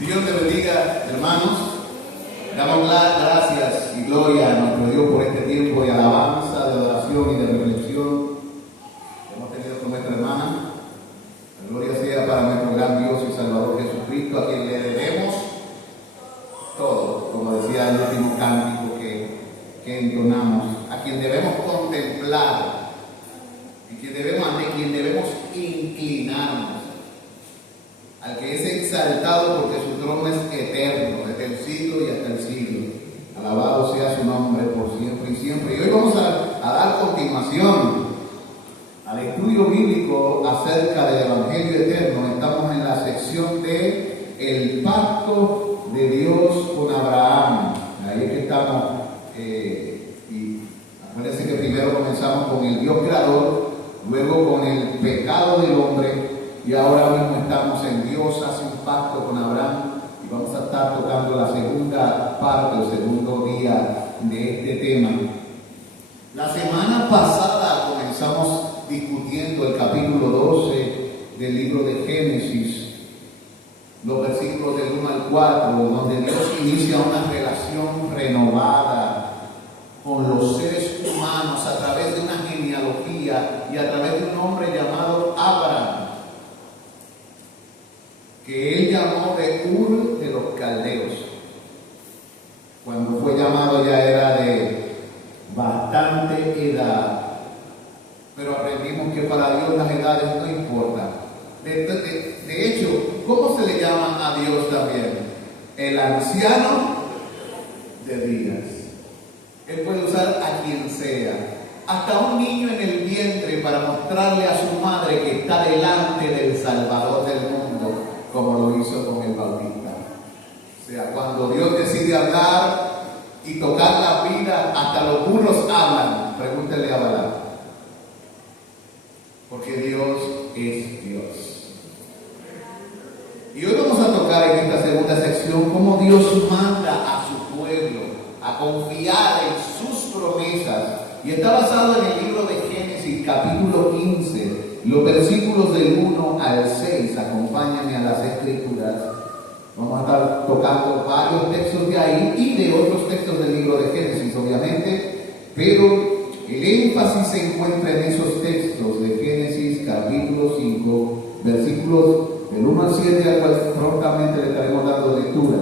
Dios te bendiga, hermanos. Damos gracias y gloria a nuestro Dios por este tiempo de alabanza, de adoración y de reflexión que hemos tenido con nuestra hermana. La gloria sea para nuestro gran Dios y Salvador Jesucristo, a quien le debemos todo, como decía el último cántico que entonamos, a quien debemos contemplar y ante quien debemos inclinarnos, al que es exaltado porque su trono es eterno, desde el siglo y hasta el siglo. Alabado sea su nombre por siempre y siempre. Y hoy vamos a dar continuación al estudio bíblico acerca del Evangelio eterno. Estamos en la sección de el pacto de Dios con Abraham. Ahí es que estamos. Y acuérdense que primero comenzamos con el Dios creador, luego con el pecado del hombre, y ahora mismo estamos en Dios hace un pacto con Abraham, y vamos a estar tocando la segunda parte, el segundo día de este tema. La semana pasada comenzamos discutiendo el capítulo 12 del libro de Génesis, los versículos del 1 al 4, donde Dios inicia una relación renovada con los seres humanos a través de una genealogía y a través de un hombre llamado Abraham, que él llamó de Ur de los Caldeos. Cuando fue llamado ya era de bastante edad, pero aprendimos que para Dios las edades no importan. De hecho, ¿cómo se le llama a Dios también? El anciano de días. Él puede usar a quien sea, hasta un niño en el vientre, para mostrarle a su madre que está delante del Salvador del mundo, como lo hizo con el Bautista. O sea, cuando Dios decide hablar y tocar la vida, hasta los burros hablan. Pregúntele a Balaam. Porque Dios es Dios. Y hoy vamos a tocar en esta segunda sección cómo Dios manda a su pueblo a confiar en sus promesas. Y está basado en el libro de Génesis, capítulo 15, los versículos del 1 al 6. Acompáñame a las escrituras. Vamos a estar tocando varios textos de ahí y de otros textos del libro de Génesis, obviamente, pero el énfasis se encuentra en esos textos de Génesis, capítulo 5, versículos del 1 al 7, al cual prontamente le estaremos dando lectura.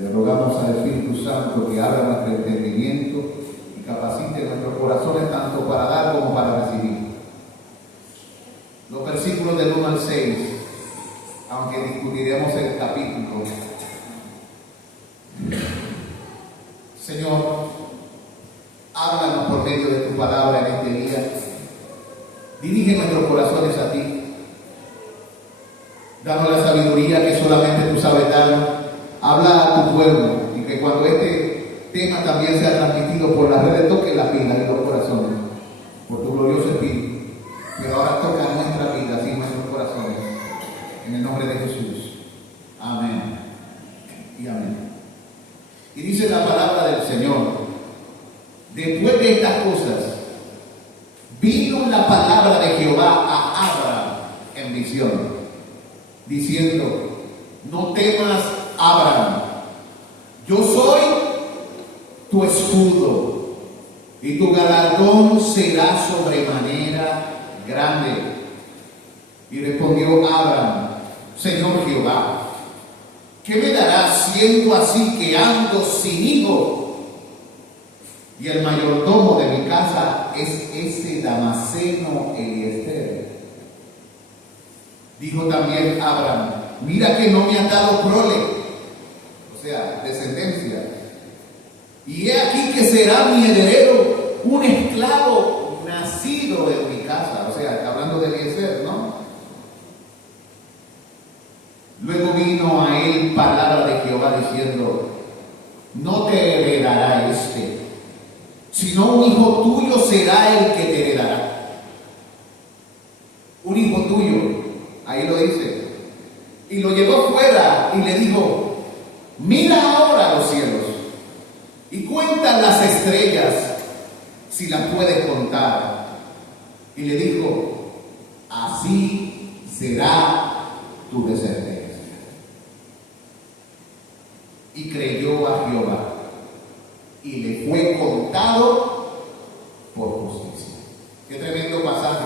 Le rogamos al Espíritu Santo que abra nuestro entendimiento y capacite nuestros corazones tanto para dar como para recibir. Los versículos del 1 al 6, aunque discutiremos el capítulo. Señor, háblanos por medio de tu palabra en este día. Dirige nuestros corazones a ti. Danos la sabiduría que solamente tú sabes dar. Habla a tu pueblo, y que cuando este tema también sea transmitido por las redes, toque las vidas y los corazones, por tu glorioso Espíritu. Pero ahora toca nuestra vida y nuestros corazones, en el nombre de Jesús. Amén y amén. Y dice la palabra del Señor: después de estas cosas, vino la palabra de Jehová a Abraham en visión, diciendo: no temas, Abraham, yo soy tu escudo, y tu galardón será sobremanera grande. Y respondió Abraham: Señor Jehová, ¿qué me darás siendo así que ando sin hijo? Y el mayordomo de mi casa es ese Damaseno Eliezer. Dijo también Abraham: mira que no me has dado prole, o sea, descendencia, y he aquí que será mi heredero un esclavo nacido en mi casa. O sea, está hablando de Eliezer, ¿no? Luego vino a él palabra de Jehová diciendo: no te heredará este, sino un hijo tuyo será el que te heredará. Un hijo tuyo, ahí lo dice. Y lo llevó fuera y le dijo: mira ahora los cielos y cuenta las estrellas, si las puedes contar. Y le dijo: así será tu descendencia. y creyó a Jehová y le fue contado por justicia. Qué tremendo pasaje.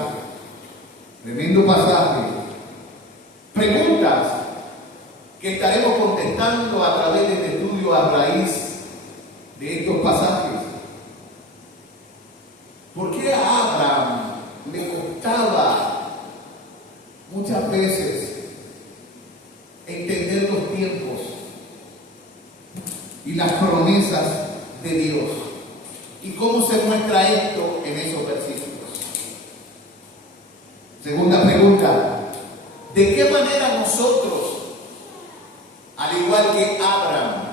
Tremendo pasaje. Preguntas que estaremos contestando a través de este estudio a raíz de estos pasajes. ¿Por qué a Abraham le costaba muchas veces entender los tiempos y las promesas de Dios? ¿Y cómo se muestra esto en esos versículos? Segunda pregunta: ¿de qué manera nosotros, al igual que Abraham,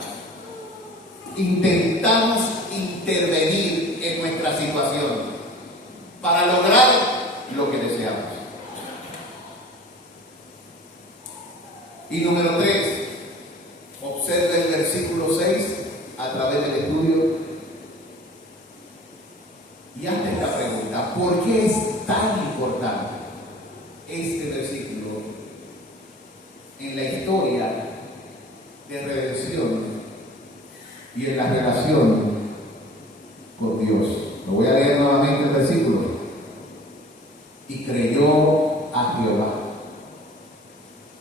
intentamos intervenir en nuestra situación para lograr lo que deseamos? Y número 3, observe el versículo 6 a través del estudio y hazte esta pregunta: ¿por qué es tan importante este versículo en la historia de redención y en la relación con Dios? Lo voy a leer nuevamente el versículo. Y creyó a Jehová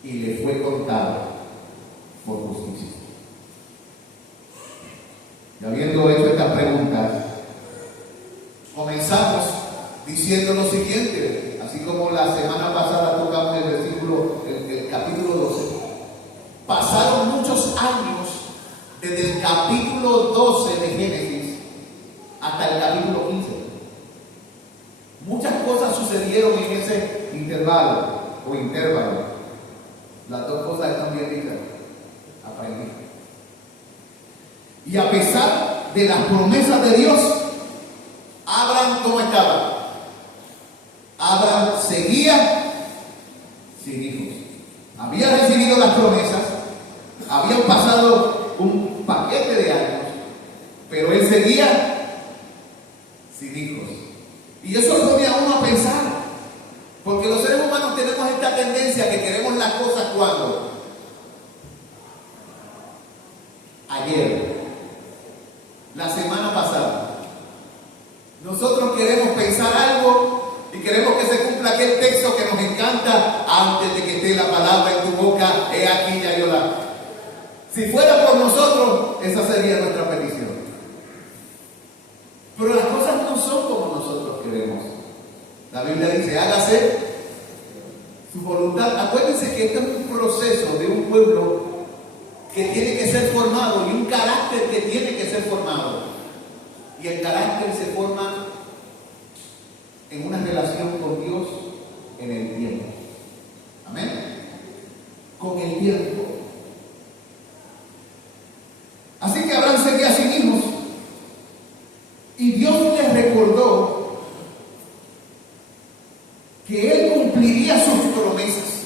y le fue contado por justicia. Y habiendo hecho estas preguntas, comenzamos diciendo lo siguiente, así como la semana pasada tocamos el versículo, el capítulo 12. Pasaron muchos años desde el capítulo 12 de Génesis hasta el capítulo 15. Muchas cosas sucedieron en ese intervalo o intervalo. Las dos cosas están bien dichas. Aprendí. Y a pesar de las promesas de Dios, Abraham, ¿cómo estaba? Abraham seguía sin hijos. Había recibido las promesas, habían pasado un paquete de años, pero él seguía sin hijos. Y eso lo pone a uno a pensar, porque los seres humanos tenemos esta tendencia que queremos las cosas cuando ayer, la semana pasada. Nosotros queremos pensar algo y queremos que se cumpla aquel texto que nos encanta antes de que esté la palabra en tu boca. He aquí ya yo la. Si fuera por nosotros, esa sería nuestra petición. Pero las cosas no son como nosotros queremos. La Biblia dice: hágase su voluntad. Acuérdense que este es un proceso de un pueblo que tiene que ser formado y un carácter que tiene que ser formado. Y el carácter se forma en una relación con Dios en el tiempo. Amén. Con el tiempo. Así que Abraham seguía sin hijos. Y Dios le recordó que él cumpliría sus promesas.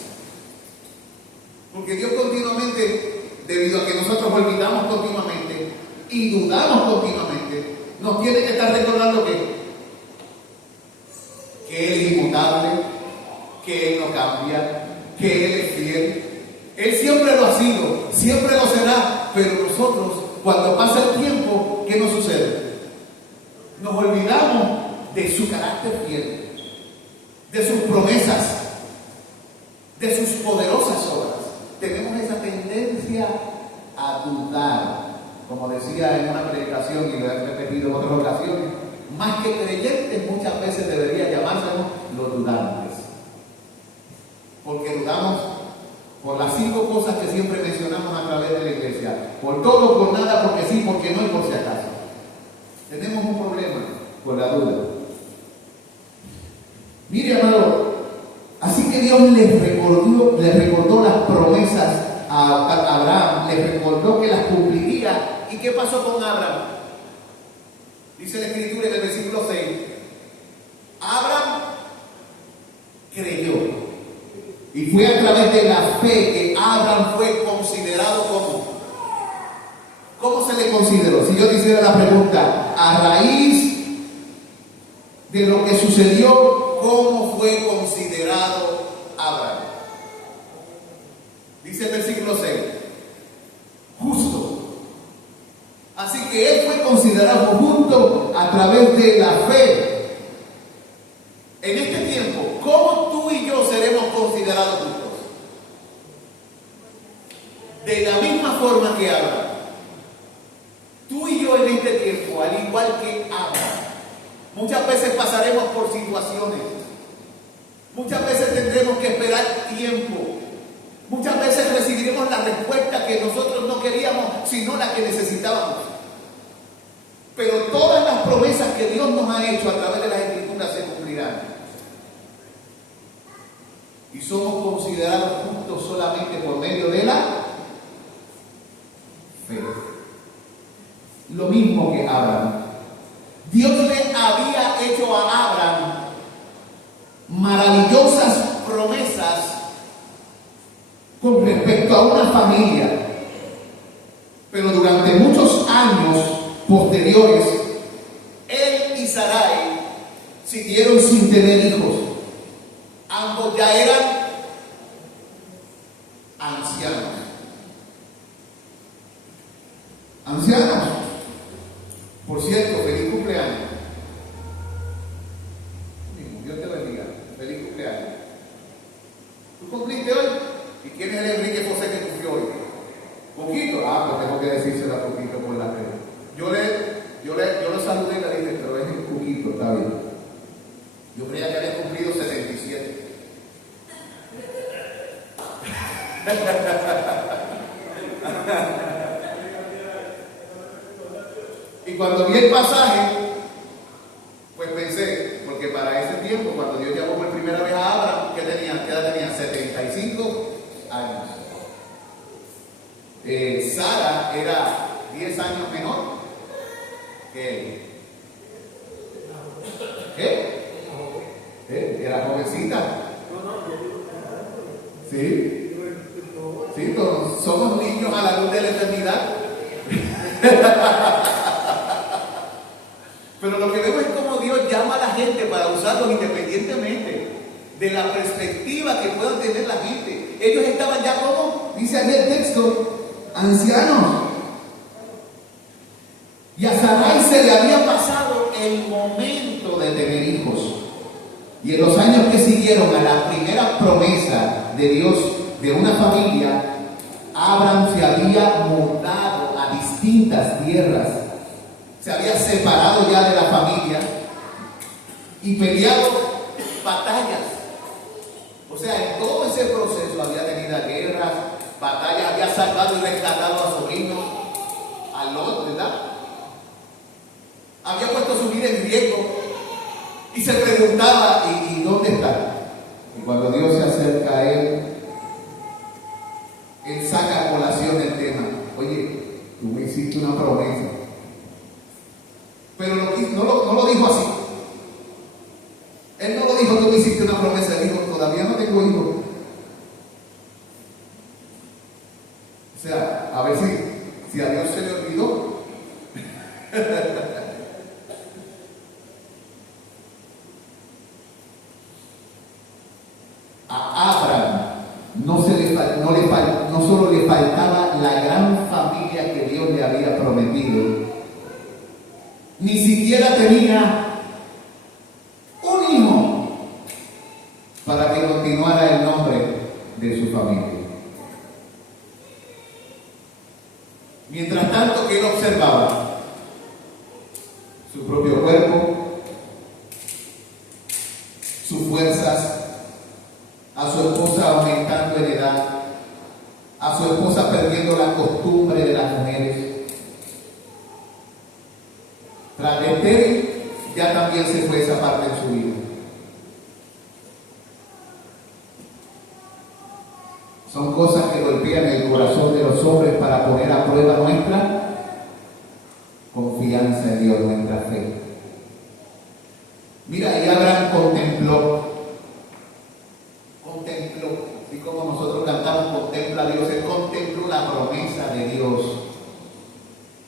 Porque Dios continuamente, debido a que nosotros olvidamos continuamente y dudamos continuamente, nos tiene que estar recordando que Él es inmutable, que Él no cambia, que Él es fiel. Él siempre lo ha sido, siempre lo será, pero nosotros, cuando pasa el tiempo, ¿qué nos sucede? Nos olvidamos de su carácter fiel, de sus promesas, de sus poderosas obras. Tenemos esa tendencia a dudar. Como decía en una predicación y lo he repetido en otras ocasiones, más que creyentes muchas veces debería llamársemos los dudantes. Porque dudamos por las 5 cosas que siempre mencionamos a través de la iglesia. Por todo, por nada, porque sí, porque no y por si acaso. Tenemos un problema con la duda. Mire, amado, así que Dios les recordó las promesas a Abraham, les recordó que las cumpliría. ¿Y qué pasó con Abraham? Dice la Escritura en el versículo 6: Abraham creyó. Y fue a través de la fe que Abraham fue considerado como. ¿Cómo se le consideró? Si yo te hiciera la pregunta, a raíz de lo que sucedió, ¿cómo fue considerado Abraham? Dice el versículo 6: justo considerados justos a través de la fe. En este tiempo, ¿cómo tú y yo seremos considerados justos? De la misma forma que Abraham. Tú y yo en este tiempo, al igual que Abraham, muchas veces pasaremos por situaciones. Muchas veces tendremos que esperar tiempo. Muchas veces recibiremos la respuesta que nosotros no queríamos, sino la que necesitábamos. Pero todas las promesas que Dios nos ha hecho a través de las Escrituras se cumplirán. Y somos considerados justos solamente por medio de la fe. Lo mismo que Abraham. Dios le había hecho a Abraham maravillosas promesas con respecto a una familia. Pero durante muchos años posteriores, él y Sarai siguieron sin tener hijos. Ambos ya eran ancianos. Ancianos. Por cierto, feliz cumpleaños. Dios te bendiga. Feliz cumpleaños. ¿Tú cumpliste hoy? ¿Y quién es el Enrique José que cumplió hoy? ¿Poquito? Ah, pues tengo que decírselo a Poquito por la fe. Yo lo saludé y le dije, pero es el Poquito, está bien. Yo creía que había cumplido 77. Y cuando vi el pasaje, pues pensé, porque para ese tiempo, cuando Dios llamó por primera vez a Abraham, ¿qué edad tenía? 75 años. Sara era 10 años menor que él. ¿Qué? Era jovencita. ¿Sí? Sí, todos somos niños a la luz de la eternidad. Pero lo que vemos es cómo Dios llama a la gente para usarlos independientemente de la perspectiva que puedan tener la gente. Ellos estaban ya como, dice aquí el texto, ancianos. Y a Sarai se le había pasado el momento de tener hijos. Y en los años que siguieron a la primera promesa de Dios de una familia, Abraham se había mudado a distintas tierras. Se había separado ya de la familia y peleado batallas. O sea, en todo ese proceso había tenido guerras, batallas, había salvado y rescatado a su hijo, a Lot, ¿verdad? Había puesto su vida en riesgo y se preguntaba, ¿y dónde está? Y cuando Dios se acerca a él saca a colación el tema. Oye, tú me hiciste una promesa. Pero no lo dijo así. Él no lo dijo, tú me hiciste una promesa. Él dijo, todavía no tengo hijos. O sea, a ver si a Dios se le olvidó. A Abraham no solo le faltaba la gran familia que Dios le había prometido, ni siquiera tenía un hijo para que continuara el nombre de su familia. Mientras tanto que él observaba su propio cuerpo, sus fuerzas, a su esposa aumentando en edad, a su esposa perdiendo la costumbre de las mujeres. Tras de estéril, ya también se fue esa parte en su vida. Son cosas que golpean el corazón de los hombres para poner a prueba nuestra confianza en Dios, nuestra fe. Mira, y Abraham contempló, y como nosotros cantamos, contempla a Dios. Él contempló la promesa de Dios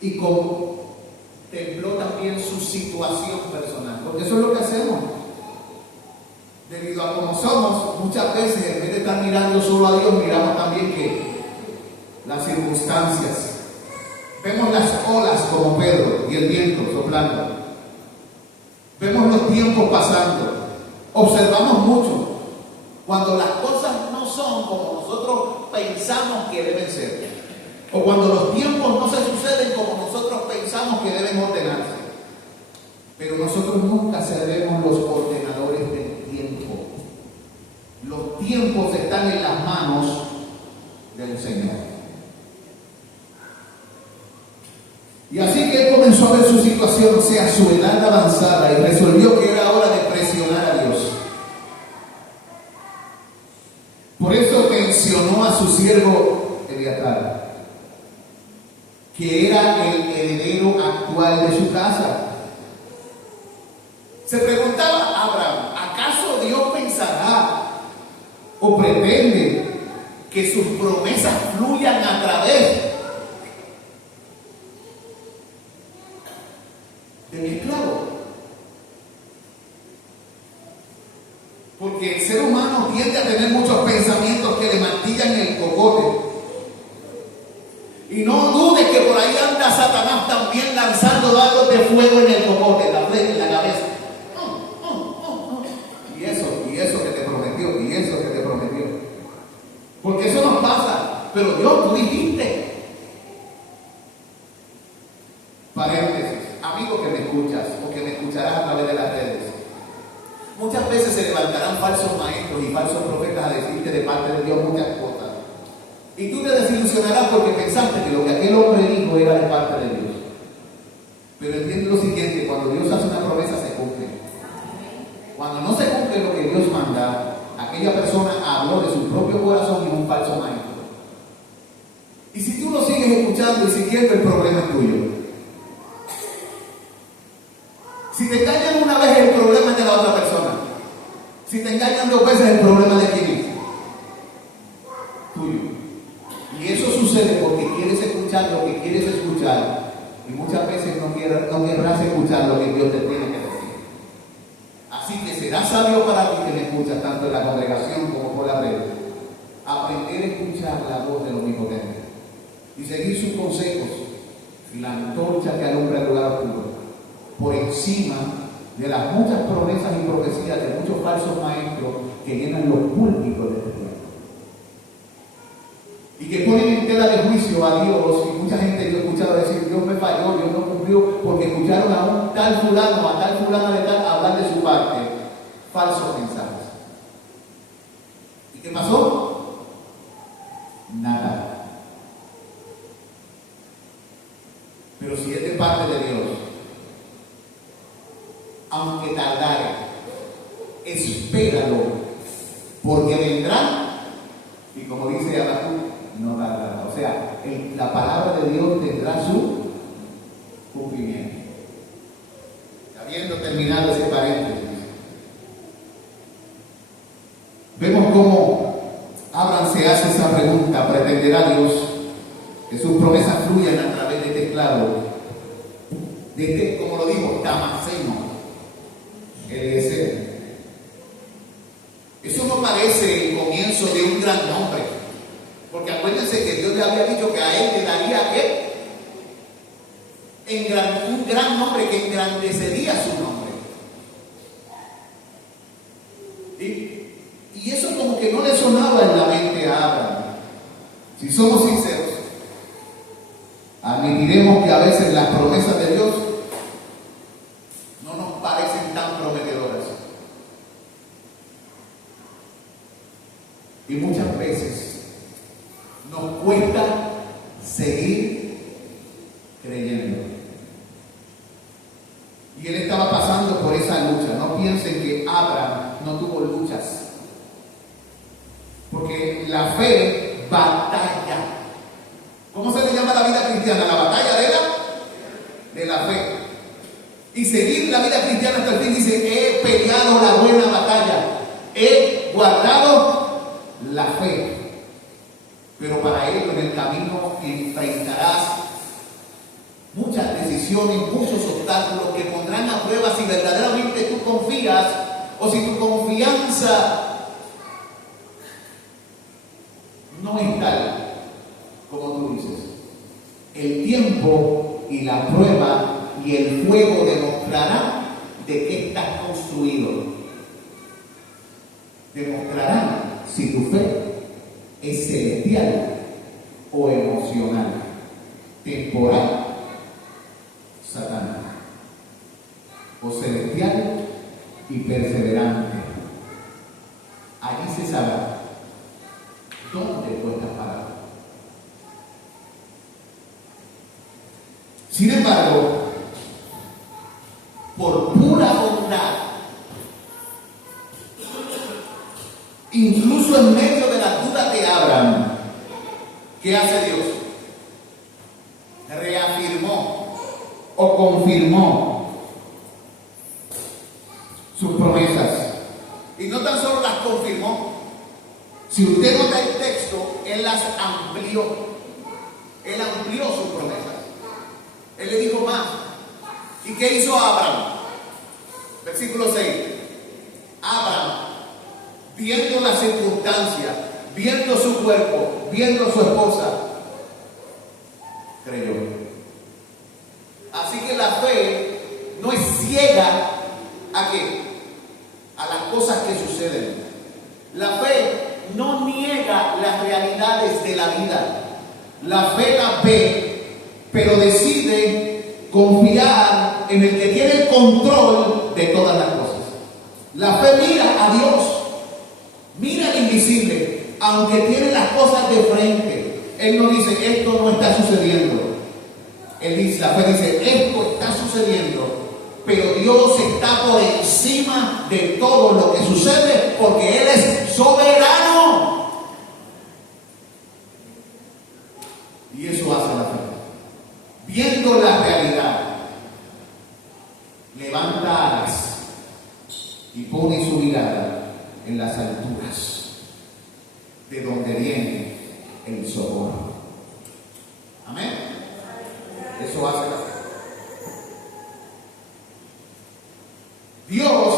y contempló también su situación personal, porque eso es lo que hacemos. Debido a cómo somos, muchas veces en vez de estar mirando solo a Dios, miramos también que las circunstancias. Vemos las olas como Pedro y el viento soplando. Vemos los tiempos pasando. Observamos mucho cuando las cosas no son como nosotros pensamos que deben ser. O cuando los tiempos no se suceden como nosotros pensamos que deben ordenarse. Pero nosotros nunca seremos los ordenadores del tiempo. Los tiempos están en las manos del Señor. Y así que él comenzó a ver su situación, o sea, su edad avanzada, y resolvió que era hora de presionar a Dios. Por eso mencionó a su siervo Abiatar, que era el heredero actual de su casa. Se preguntaba Abraham, ¿acaso Dios pensará o pretende que sus promesas fluyan a través de mi esclavo? Porque el ser humano tiende a tener muchos pensamientos que le martillan el cocote. Y no dudes que por ahí anda Satanás también lanzando dardos de fuego en el cocote, en la frente, en la cabeza. Y eso que te prometió, y eso que te prometió. Porque eso nos pasa. Pero Dios, tú dijiste. Paréntesis, amigo que me escuchas o que me escucharás a través de las redes. Muchas veces se levantarán falsos maestros y falsos profetas a decirte de parte de Dios muchas cosas. Y tú te desilusionarás porque pensaste que lo que aquel hombre dijo era de parte de Dios. Pero entiende lo siguiente, cuando Dios hace una promesa se cumple. Cuando no se cumple lo que Dios manda, aquella persona habló de su propio corazón y un falso maestro. Y si tú lo sigues escuchando y siguiendo, el problema es tuyo. Si te engañan una vez, el problema es de la otra persona. Si te engañan dos veces, el problema de quién es. Tuyo. Y eso sucede porque quieres escuchar lo que quieres escuchar. Y muchas veces no querrás escuchar lo que Dios te tiene que decir. Así que será sabio para ti que me escuchas, tanto en la congregación como por la red, aprender a escuchar la voz del Omnipotente y seguir sus consejos y la antorcha que alumbra el lugar oscuro, por encima de las muchas promesas y profecías de muchos falsos maestros que llenan los púlpitos de este tiempo y que ponen en tela de juicio a Dios. Y mucha gente yo he escuchado decir: Dios me falló, Dios no cumplió, porque escucharon a un tal fulano, a tal fulana de tal hablar de su parte falsos mensajes. ¿Y qué pasó? Nada. Pero si es de parte de Dios, aunque tardare, espéralo, porque vendrá, y como dice Habacuc, no tardará. O sea, la palabra de Dios tendrá su cumplimiento. Habiendo terminado ese paréntesis, vemos cómo Abraham se hace esa pregunta: ¿pretenderá Dios que sus promesas fluyan a través de este esclavo, de este, como lo digo, Damaseno, Eliezer? Eso no parece el comienzo de un gran nombre, porque acuérdense que Dios le había dicho que a él le daría un gran nombre que engrandecería su nombre. Y eso como que no le sonaba en la mente a Abraham. Si somos sinceros, admitiremos que a veces las promesas de Dios no nos parecen tan prometedoras. Y muchas veces nos cuesta seguir creyendo. Y él estaba pasando por esa lucha. No piensen que Abraham no tuvo luchas, porque la fe batalla. ¿Cómo se le llama la vida cristiana? La batalla de la fe. Y seguir la vida cristiana hasta el fin dice: he peleado la buena batalla, he guardado la fe. Pero para ello en el camino enfrentarás muchas decisiones, muchos obstáculos que pondrán a prueba si verdaderamente tú confías o si tu confianza no es tal como tú dices. El tiempo y la prueba y el fuego demostrarán de qué estás construido. Demostrarán si tu fe es celestial o emocional, temporal, satánica, o celestial y perseverante. Allí se sabrá dónde tú estás parado. Sin embargo, por pura bondad, incluso en medio de las dudas de Abraham, ¿qué hace Dios? Reafirmó o confirmó sus promesas. Y no tan solo las confirmó, si usted nota el texto, Él las amplió. Él amplió sus promesas. Él le dijo más. ¿Y qué hizo Abraham? Versículo 6. Abraham, viendo la circunstancia, viendo su cuerpo, viendo a su esposa, creyó. Así que la fe no es ciega ¿a qué? A las cosas que suceden. La fe no niega las realidades de la vida. La fe la ve, pero decide confiar en el que tiene el control de todas las cosas. La fe mira a Dios, mira al invisible, aunque tiene las cosas de frente. Él no dice, esto no está sucediendo. Él dice, la fe dice, esto está sucediendo, pero Dios está por encima de todo lo que sucede, porque Él es soberano. Y eso hace la fe. Viendo la realidad, levanta alas y pone su mirada en las alturas, de donde viene el socorro. Amén. Eso hace la fe. Dios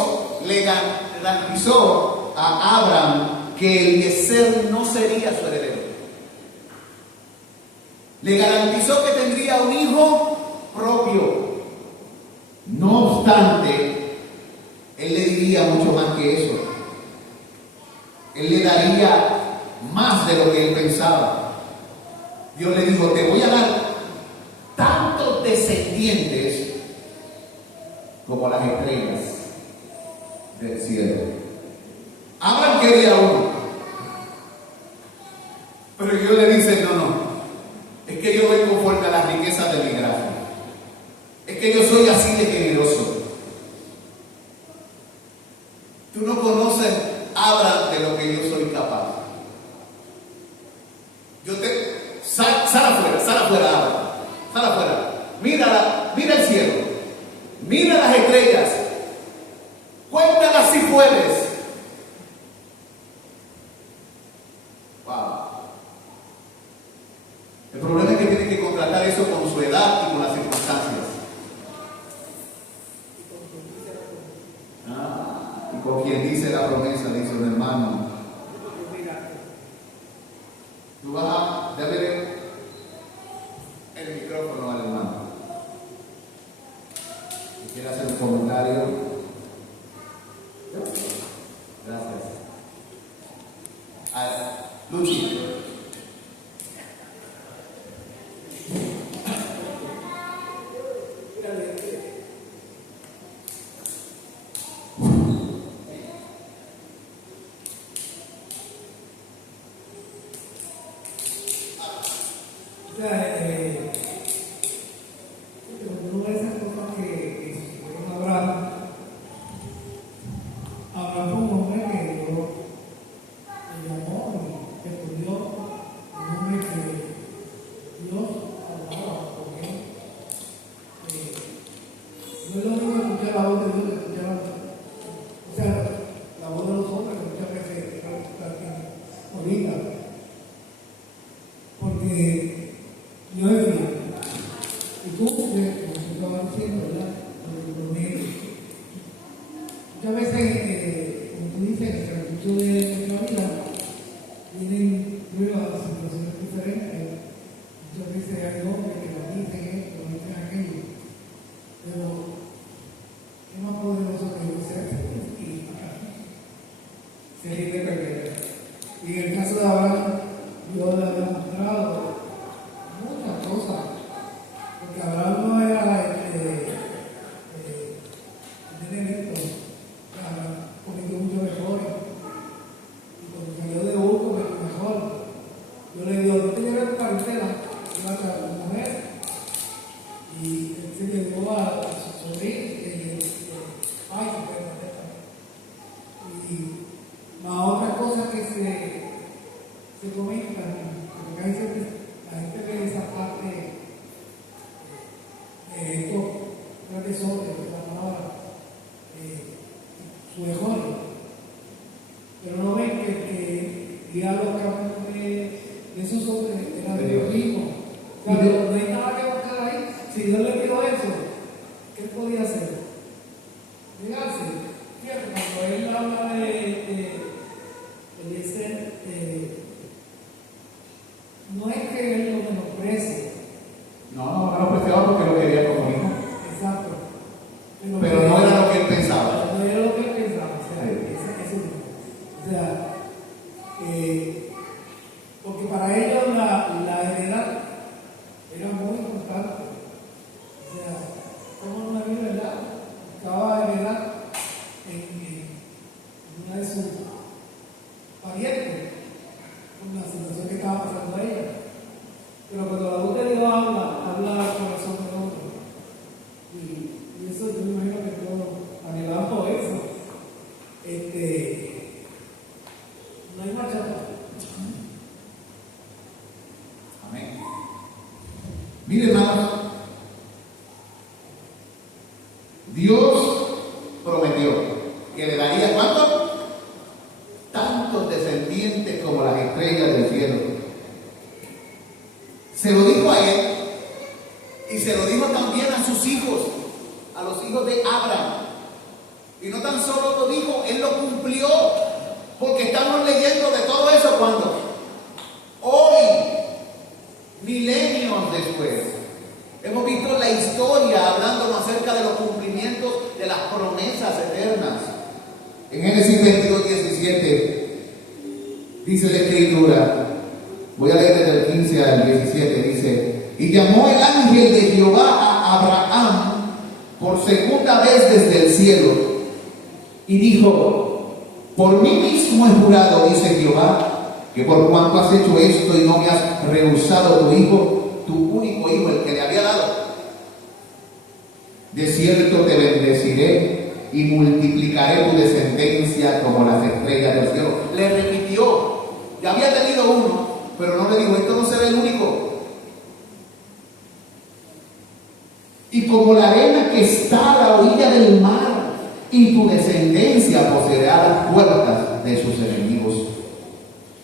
le garantizó a Abraham que Eliezer no sería su heredero. Le garantizó que tendría un hijo propio. No obstante, Él le diría mucho más que eso. Él le daría más de lo que él pensaba. Dios le dijo, te voy a dar tantos descendientes como las estrellas del cielo. Abraham quería uno, pero Dios le dice, no, es que yo voy conforme a las riquezas de mi gracia. Es que yo soy así de generoso. Tú no conoces, Abraham, de lo que yo soy capaz. Sal afuera, Abraham. Sal afuera. Mira el cielo. Mira las estrellas. Cuéntalas si puedes. Wow. El problema es que tiene que contratar eso con su edad y con las circunstancias. Y con quien dice la promesa, dice un hermano. Tú vas a darle el micrófono al hermano. Si quiere hacer un comentario. Gracias. Luchi. Una de esas cosas que sucedieron a Abraham fue un hombre que Dios le llamó y estudió, un hombre que Dios hablaba con él. No es lo mismo escuchar la voz de Dios que escuchar, la voz de los hombres que muchas veces está aquí ahorita. Porque Dios es Dios. Y tú, como se estaba diciendo, ¿verdad? Muchas veces, como tú dices, en el transcurso de nuestra vida, vienen pruebas, situaciones diferentes. Muchas veces hay hombres que podía hacer? Negarse. Fíjate, cuando él habla de Eliezer, no es que él lo menosprecie. No lo apreciaba porque lo quería como hijo. Exacto. Pero no era lo que él pensaba. No era lo que él pensaba. O sea, porque para ellos la heredad era muy importante. O sea, como una vida, ¿verdad? Buscaba heredad en una de sus parientes, con la situación que estaba pasando a ella. Pero cuando la voz de Dios habla al corazón del hombre. Y eso yo me imagino que todos anhelamos eso. No hay marcha atrás. Amén. Mire, hermanos, Dios prometió que le daría ¿cuánto? Tantos descendientes como las estrellas del cielo. Se lo dijo a él y se lo dijo también a sus hijos, a los hijos de Abraham. Y no tan solo lo dijo, él lo cumplió, porque estamos leyendo de todo eso cuando hoy, milenios después, hemos visto la historia hablándonos acerca de los cumplimientos de las promesas eternas. En Génesis 22, 17 dice la escritura, voy a leer desde el 15 al 17, dice: y llamó el ángel de Jehová a Abraham por segunda vez desde el cielo, y dijo: por mí mismo he jurado, dice Jehová, que por cuanto has hecho esto y no me has rehusado tu hijo, tu único hijo, el que le había dado, de cierto te bendeciré y multiplicaré tu descendencia como las estrellas del cielo. Le repitió, ya había tenido uno, pero no le dijo: esto no será el único. Y como la arena que está a la orilla del mar, y tu descendencia poseerá las puertas de sus enemigos.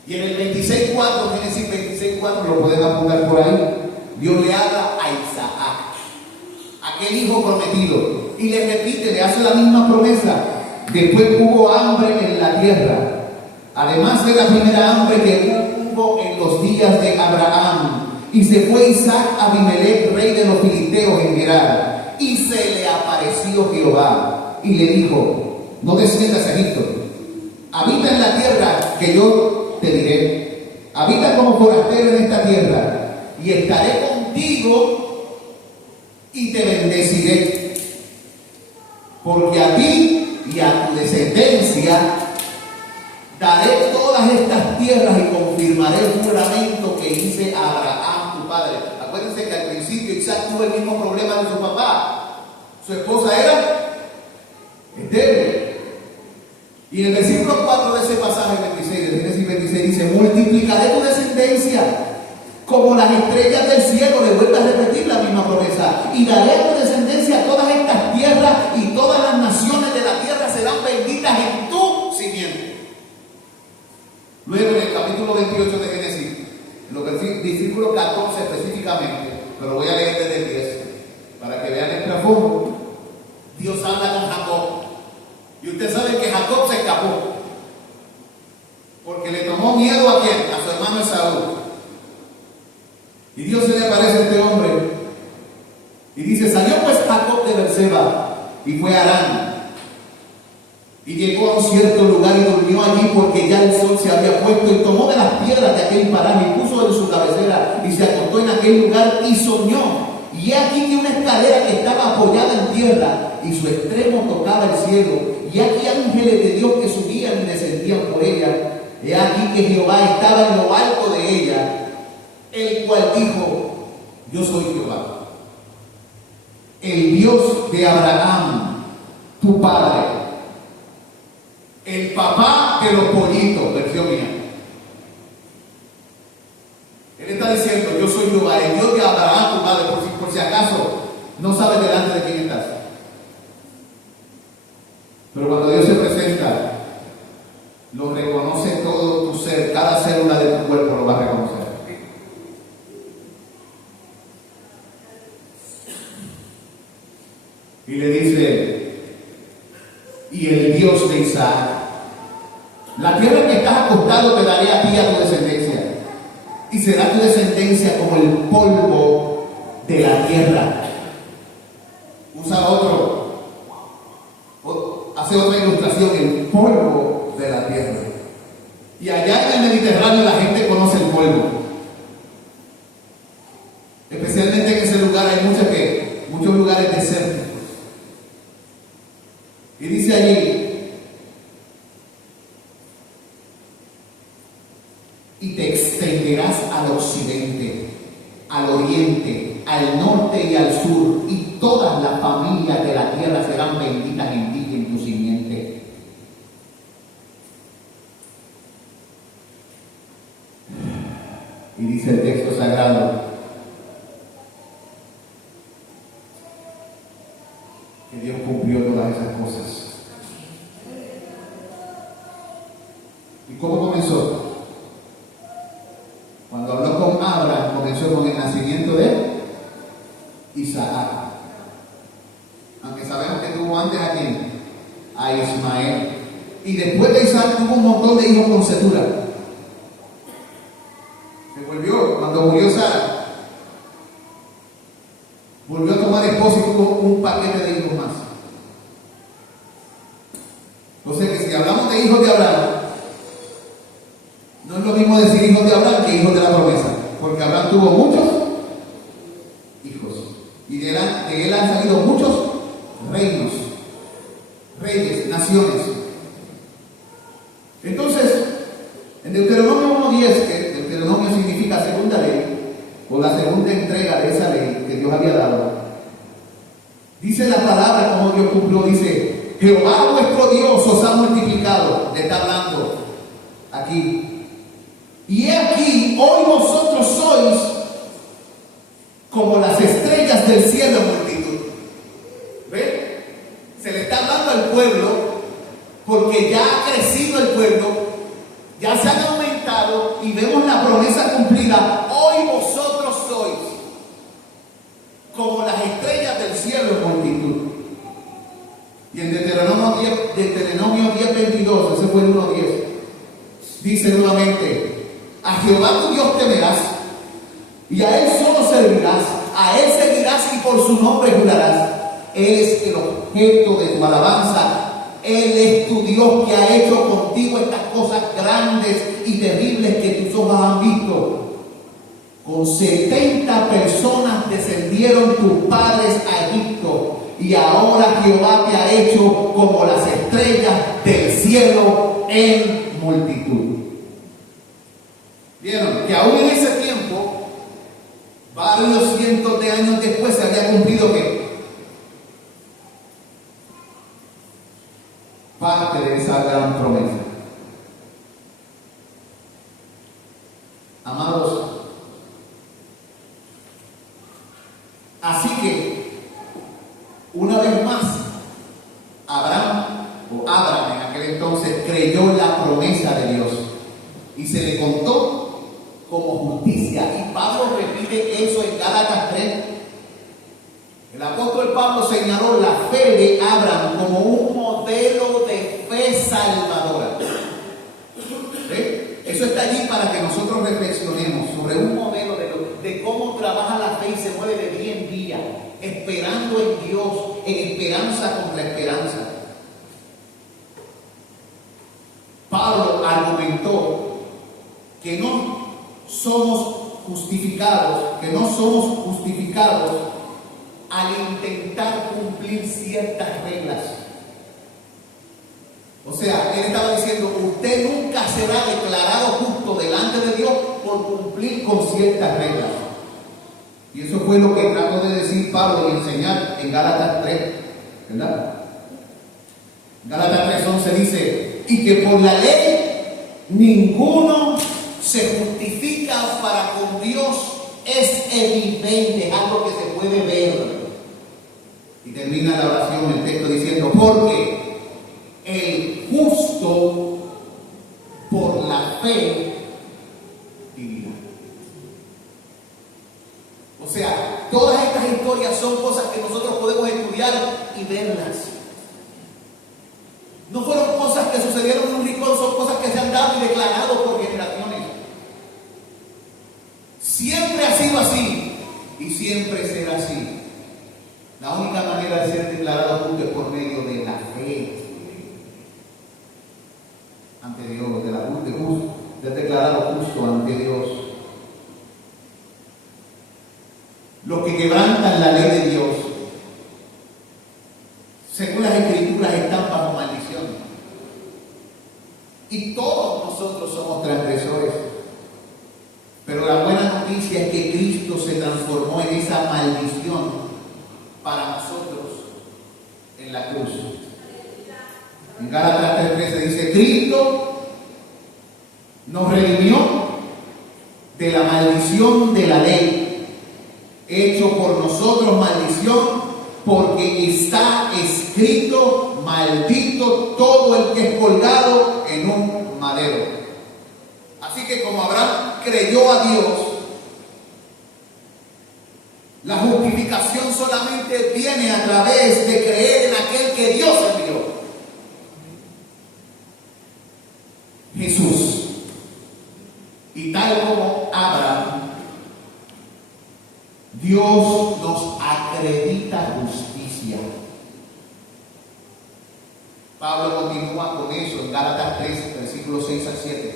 Y en el 26:4, Génesis 26:4, lo pueden apuntar por ahí, Dios le habla a Isaac, aquel hijo prometido, y le repite, le hace la misma promesa. Después hubo hambre en la tierra, además de la primera hambre que hubo en los días de Abraham. Y se fue Isaac a Abimelech, rey de los filisteos, en Gerar, y se le apareció Jehová y le dijo: no desciendas a Egipto, habita en la tierra que yo te diré, habita como forastero en esta tierra, y estaré contigo y te bendeciré, porque a ti y a tu descendencia daré todas estas tierras y confirmaré el juramento que hice a Abraham tu padre. Acuérdense que al principio Isaac tuvo el mismo problema de su papá. Su esposa era estéril. Y en el versículo 4 de ese pasaje 26, de Génesis 26, dice: multiplicaré tu descendencia como las estrellas del cielo. Le vuelve a repetir la misma promesa: y daré a tu descendencia todas estas tierras, y todas las naciones de la tierra serán benditas en tu simiente. Luego en el capítulo 28 de Génesis, en los versículos 14 específicamente, pero voy a leer desde el 10 para que vean el trasfondo. Dios habla con Jacob, y usted sabe que Jacob se escapó porque le tomó miedo ¿a quién? A su hermano Esaú. Y Dios se le aparece a este hombre y dice: salió pues Jacob de Berseba y fue a Harán, y llegó a un cierto lugar y durmió allí, porque ya el sol se había puesto, y tomó de las piedras de aquel paraje y puso en su cabecera, y se acostó en aquel lugar y soñó. Y he aquí que una escalera que estaba apoyada en tierra, y su extremo tocaba el cielo, y aquí ángeles de Dios que subían y descendían por ella. He aquí que Jehová estaba en lo alto de ella, el cual dijo: yo soy Jehová, el Dios de Abraham, tu padre, el papá de los pollitos, versión mía. Él está diciendo: yo soy Jehová, el Dios de Abraham, tu padre, por si acaso no sabes delante de quién estás. Pero cuando Dios se presenta, lo reconoce todo tu ser, cada célula de tu cuerpo lo va a reconocer. Y le dice, y el Dios de Isaac, la tierra en que estás acostado te daré a ti y a tu descendencia, y será tu descendencia como el polvo de la tierra. Usa hace otra ilustración, el polvo de la tierra. Y allá en el Mediterráneo la gente conoce el polvo. Especialmente en ese lugar hay muchos lugares desérticos. Y dice allí, y te extenderás al occidente, al oriente, al norte y al sur, y todas las familias de la tierra serán benditas en ti y en tu simiente. Y dice el texto sagrado que Dios cumplió todas esas cosas. ¿Y cómo comenzó? Cuando habló con Abraham, comenzó con el nacimiento de Isaac. Aunque sabemos que tuvo antes a quién, a Ismael. Y después de Isaac tuvo un montón de hijos con Cetura. Se volvió, cuando murió Sara, volvió a tomar esposa y tuvo un paquete de hijos más. Entonces, que si hablamos de hijos de Abraham, no es lo mismo decir hijos de Abraham que hijos de la promesa, porque Abraham tuvo muchos hijos y de él han salido muchos reinos, reyes, naciones. Entonces, en Deuteronomio 1:10, que Deuteronomio significa segunda ley, o la segunda entrega de esa ley que Dios había dado, dice la palabra como Dios cumplió, dice, Jehová vuestro Dios os ha multiplicado, le está hablando aquí. Y he aquí, hoy vosotros sois como las estrellas del cielo en multitud. ¿Ven? Se le está hablando al pueblo porque ya ha crecido el pueblo, ya se han aumentado y vemos la promesa cumplida. Hoy vosotros sois como las estrellas del cielo en multitud. Y en Deuteronomio 10:22, ese fue el 1:10, dice nuevamente, a Jehová tu Dios temerás, y a Él solo servirás, a Él seguirás y por su nombre jurarás. Él es el objeto de tu alabanza, Él es tu Dios que ha hecho contigo estas cosas grandes y terribles que tus ojos han visto. Con 70 personas descendieron tus padres a Egipto, y ahora Jehová te ha hecho como las estrellas del cielo en multitud. Vieron que aún en ese tiempo, varios cientos de años después, se había cumplido ¿qué? Parte de esa gran promesa. Amados, así que una vez más Abraham en aquel entonces creyó la promesa de Dios y se le contó como justicia. Y Pablo repite eso en Gálatas 3. El apóstol Pablo señaló la fe de Abraham como un modelo de fe salvadora. ¿Ve? Eso está allí para que nosotros reflexionemos sobre un modelo de cómo trabaja la fe y se mueve de día en día, esperando en Dios, en esperanza contra esperanza. Pablo argumentó que no somos justificados al intentar cumplir ciertas reglas. O sea, él estaba diciendo, usted nunca será declarado justo delante de Dios por cumplir con ciertas reglas. Y eso fue lo que trató de decir Pablo y enseñar en Gálatas 3, ¿verdad? Gálatas 3:11 dice, y que por la ley ninguno se justifica para con Dios, es evidente, es algo que se puede ver. Y termina la oración, el texto diciendo, porque el justo por la fe vivirá. O sea, todas estas historias son cosas que nosotros podemos estudiar y verlas. No fueron cosas que sucedieron en un rincón, son cosas que se han dado y declarado por generaciones. Siempre ha sido así y siempre será así. La única manera de ser declarado justo es por medio de la fe ante Dios, de ser declarado justo ante Dios. Los que quebrantan la ley de Dios, según las Escrituras, están bajo maldición. Y todos nosotros somos transgresores. Pero la buena noticia es que Cristo se transformó en esa maldición para nosotros en la cruz. En Gálatas 3:13 dice: Cristo nos redimió de la maldición de la ley, hecho por nosotros maldición, porque está escrito: maldito todo el que es colgado en un madero. Así que como Abraham creyó a Dios, la justificación solamente viene a través de creer en aquel que Dios envió, Jesús. Y tal como Abraham, Dios nos acredita justicia. Pablo continúa con eso en Gálatas 3, versículos 6 al 7.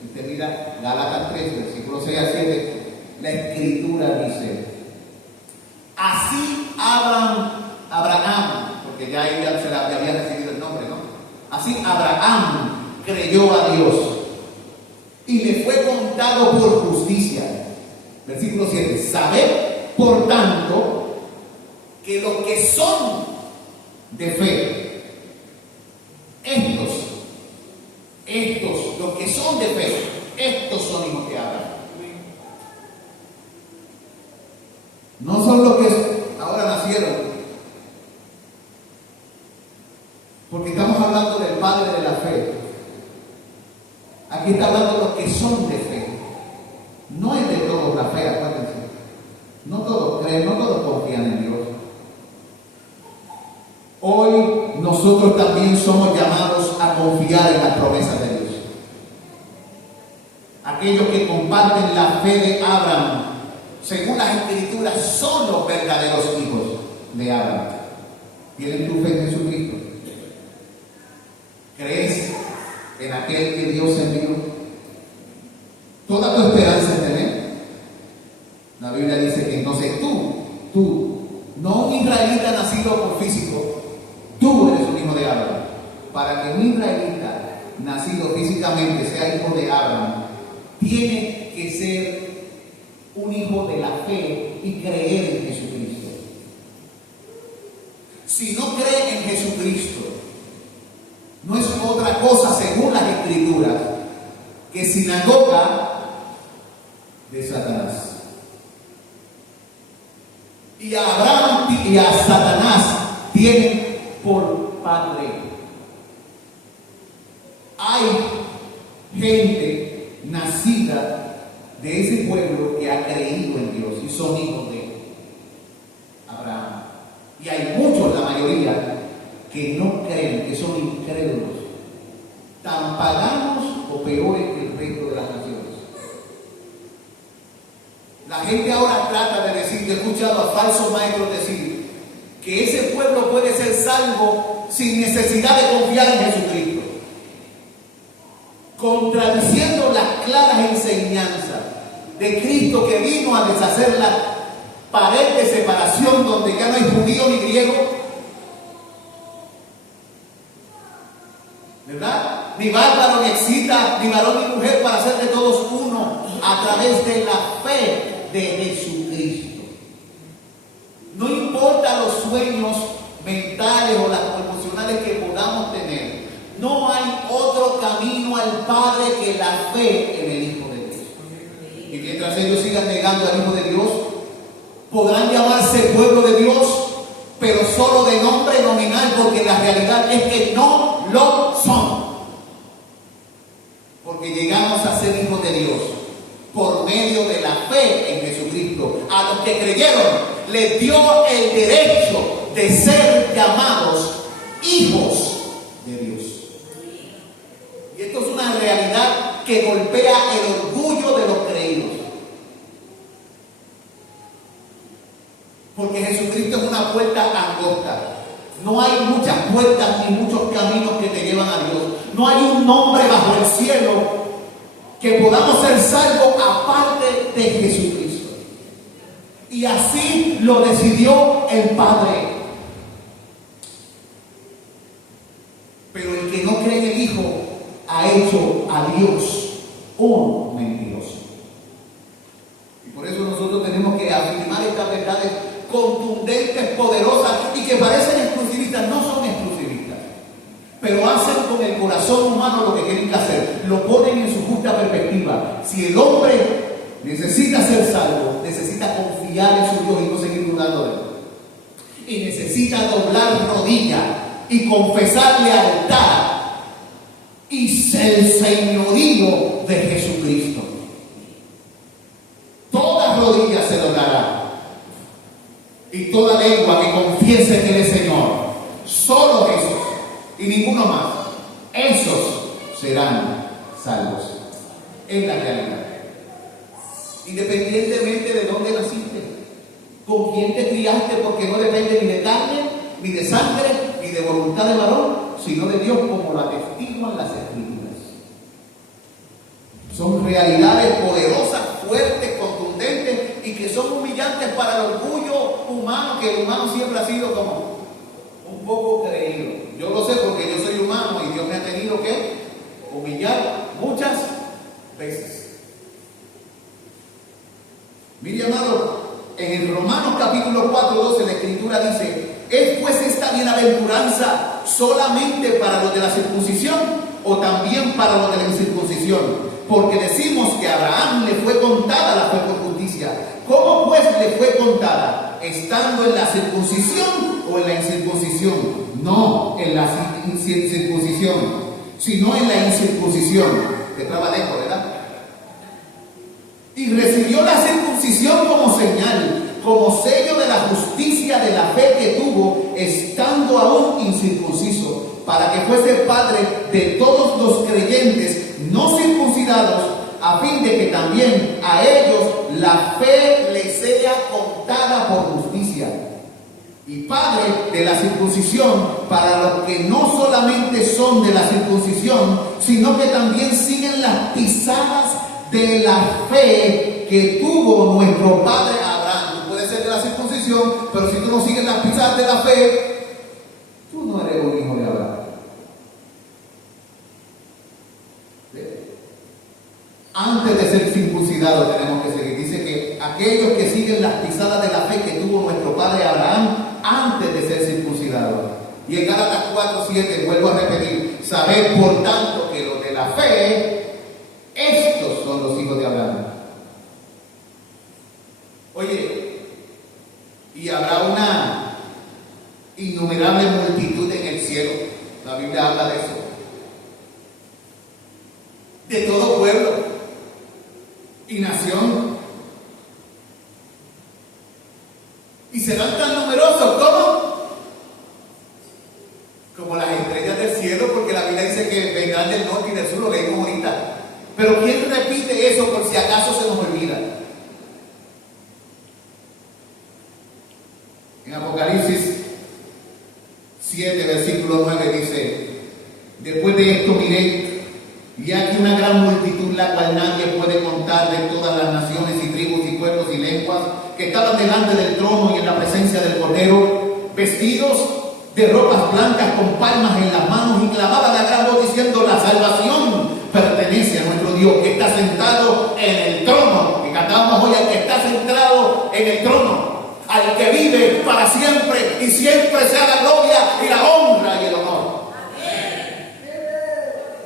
Si usted mira Gálatas 3, versículos 6 al 7, la Escritura dice: así Abraham, porque ya ella se le había recibido el nombre, ¿no? Así Abraham creyó a Dios y le fue contado por justicia. Versículo 7: sabed, por tanto, que los que son de fe, los que son de fe, estos son hijos de Abraham. No son los que ahora nacieron, porque estamos hablando del Padre de la fe. Aquí está hablando de los que son de fe. No es de todos la fe, acuérdense. No todos creen, no todos confían en Dios. Hoy nosotros también somos llamados a confiar en las promesas de Dios. Aquellos que comparten la fe de Abraham, según las Escrituras, son los verdaderos hijos de Abraham. ¿Tienen tu fe en Jesucristo? ¿Crees en aquel que Dios envió? Toda tu esperanza en Él. La Biblia dice que entonces tú, no un israelita nacido por físico, tú eres un hijo de Abraham. Para que un israelita nacido físicamente sea hijo de Abraham, tiene que ser un hijo de la fe y creer en Jesucristo. Si no cree en Jesucristo, no es otra cosa, según las Escrituras, que sinagoga de Satanás. Y a Abraham y a Satanás tienen por padre. Hay gente nacida de ese pueblo que ha creído en Dios y son hijos de Abraham. Y hay muchos, la mayoría, que no creen, que son incrédulos, tan paganos o peores que el resto de las naciones. La gente ahora trata de decir, yo he escuchado a falsos maestros decir que ese pueblo puede ser salvo sin necesidad de confiar en Jesucristo, contradiciendo las claras enseñanzas de Cristo, que vino a deshacer la pared de separación donde ya no hay judío ni griego, ¿verdad? Ni bárbaro ni excita, ni varón ni mujer, para hacer de todos uno a través de la fe de Jesucristo. No importa los sueños mentales o las emocionales que podamos tener, no hay otro camino al Padre que la fe en el Hijo de Dios. Y mientras ellos sigan negando al Hijo de Dios, podrán llamarse pueblo de Dios, pero solo de nombre nominal, porque la realidad es que no lo son. Porque llegamos a ser hijos de Dios por medio de la fe en Jesucristo, a los que creyeron, les dio el derecho de ser llamados hijos de Dios. Y esto es una realidad que golpea el orgullo de los creídos. Porque Jesucristo es una puerta angosta. No hay muchas puertas ni muchos caminos que te llevan a Dios. No hay un nombre bajo el cielo que podamos ser salvos aparte de Jesucristo. Y así lo decidió el Padre. Pero el que no cree en el Hijo ha hecho a Dios un mentiroso. Y por eso nosotros tenemos que afirmar estas verdades contundentes, poderosas y que parecen exclusivistas. No son exclusivistas, pero hacen con el corazón humano lo que tienen que hacer. Lo ponen en su justa perspectiva. Si el hombre necesita ser salvo, necesita confiar en su Dios y no seguir dudando de él, y necesita doblar rodilla y confesar lealtad y el señorío de Jesucristo. Toda rodilla se doblará y toda lengua que confiese que Él es Señor. Solo esos y ninguno más, esos serán salvos. Es la realidad. Independientemente de dónde naciste, con quién te criaste, porque no depende ni de carne, ni de sangre, ni de voluntad de varón, sino de Dios, como lo atestiguan las Escrituras. Son realidades poderosas, fuertes, contundentes y que son humillantes para el orgullo humano, que el humano siempre ha sido como un poco creído. Yo lo sé porque yo soy humano y Dios me ha tenido que humillar muchas veces. Mire, amado, en el Romanos capítulo 4:12 la Escritura dice: ¿es pues esta bienaventuranza solamente para los de la circuncisión o también para los de la incircuncisión? Porque decimos que a Abraham le fue contada la fe por justicia. ¿Cómo pues le fue contada? ¿Estando en la circuncisión o en la incircuncisión? No en la circuncisión, sino en la incircuncisión. Que traba lejos, ¿verdad? Y recibió la circuncisión como señal, como sello de la justicia de la fe que tuvo, estando aún incircunciso, para que fuese padre de todos los creyentes no circuncidados, a fin de que también a ellos la fe les sea contada por justicia. Y padre de la circuncisión para los que no solamente son de la circuncisión, sino que también siguen las pisadas de la fe que tuvo nuestro padre Abraham. Tú puedes ser de la circuncisión, pero si tú no sigues las pisadas de la fe, tú no eres un hijo de Abraham. Antes de ser circuncidados tenemos que seguir. Dice que aquellos que siguen las pisadas de la fe que tuvo nuestro padre Abraham antes de ser circuncidados. Y en Gálatas 4:7 vuelvo a repetir: sabed por tanto que los de la fe, estos son los hijos de Abraham. Oye, y habrá una innumerable multitud en el cielo. La Biblia habla de eso. De todo pueblo y nación. Y serán tan numerosos como las estrellas del cielo, porque la Biblia dice que vendrán del norte y del sur, lo leímos ahorita. Pero ¿quién repite eso por si acaso se nos olvida? En Apocalipsis 7, versículo 9 dice: después de esto miré, y aquí una gran multitud, la cual nadie puede contar, de todas las naciones y tribus y pueblos y lenguas, que estaban delante del trono y en la presencia del Cordero, vestidos de ropas blancas con palmas en las manos, y clamaban a gran voz diciendo: la salvación pertenece a nuestro Dios que está sentado en el trono. Que cantábamos hoy: al que está sentado en el trono, al que vive para siempre y siempre sea la gloria y la honra y el honor.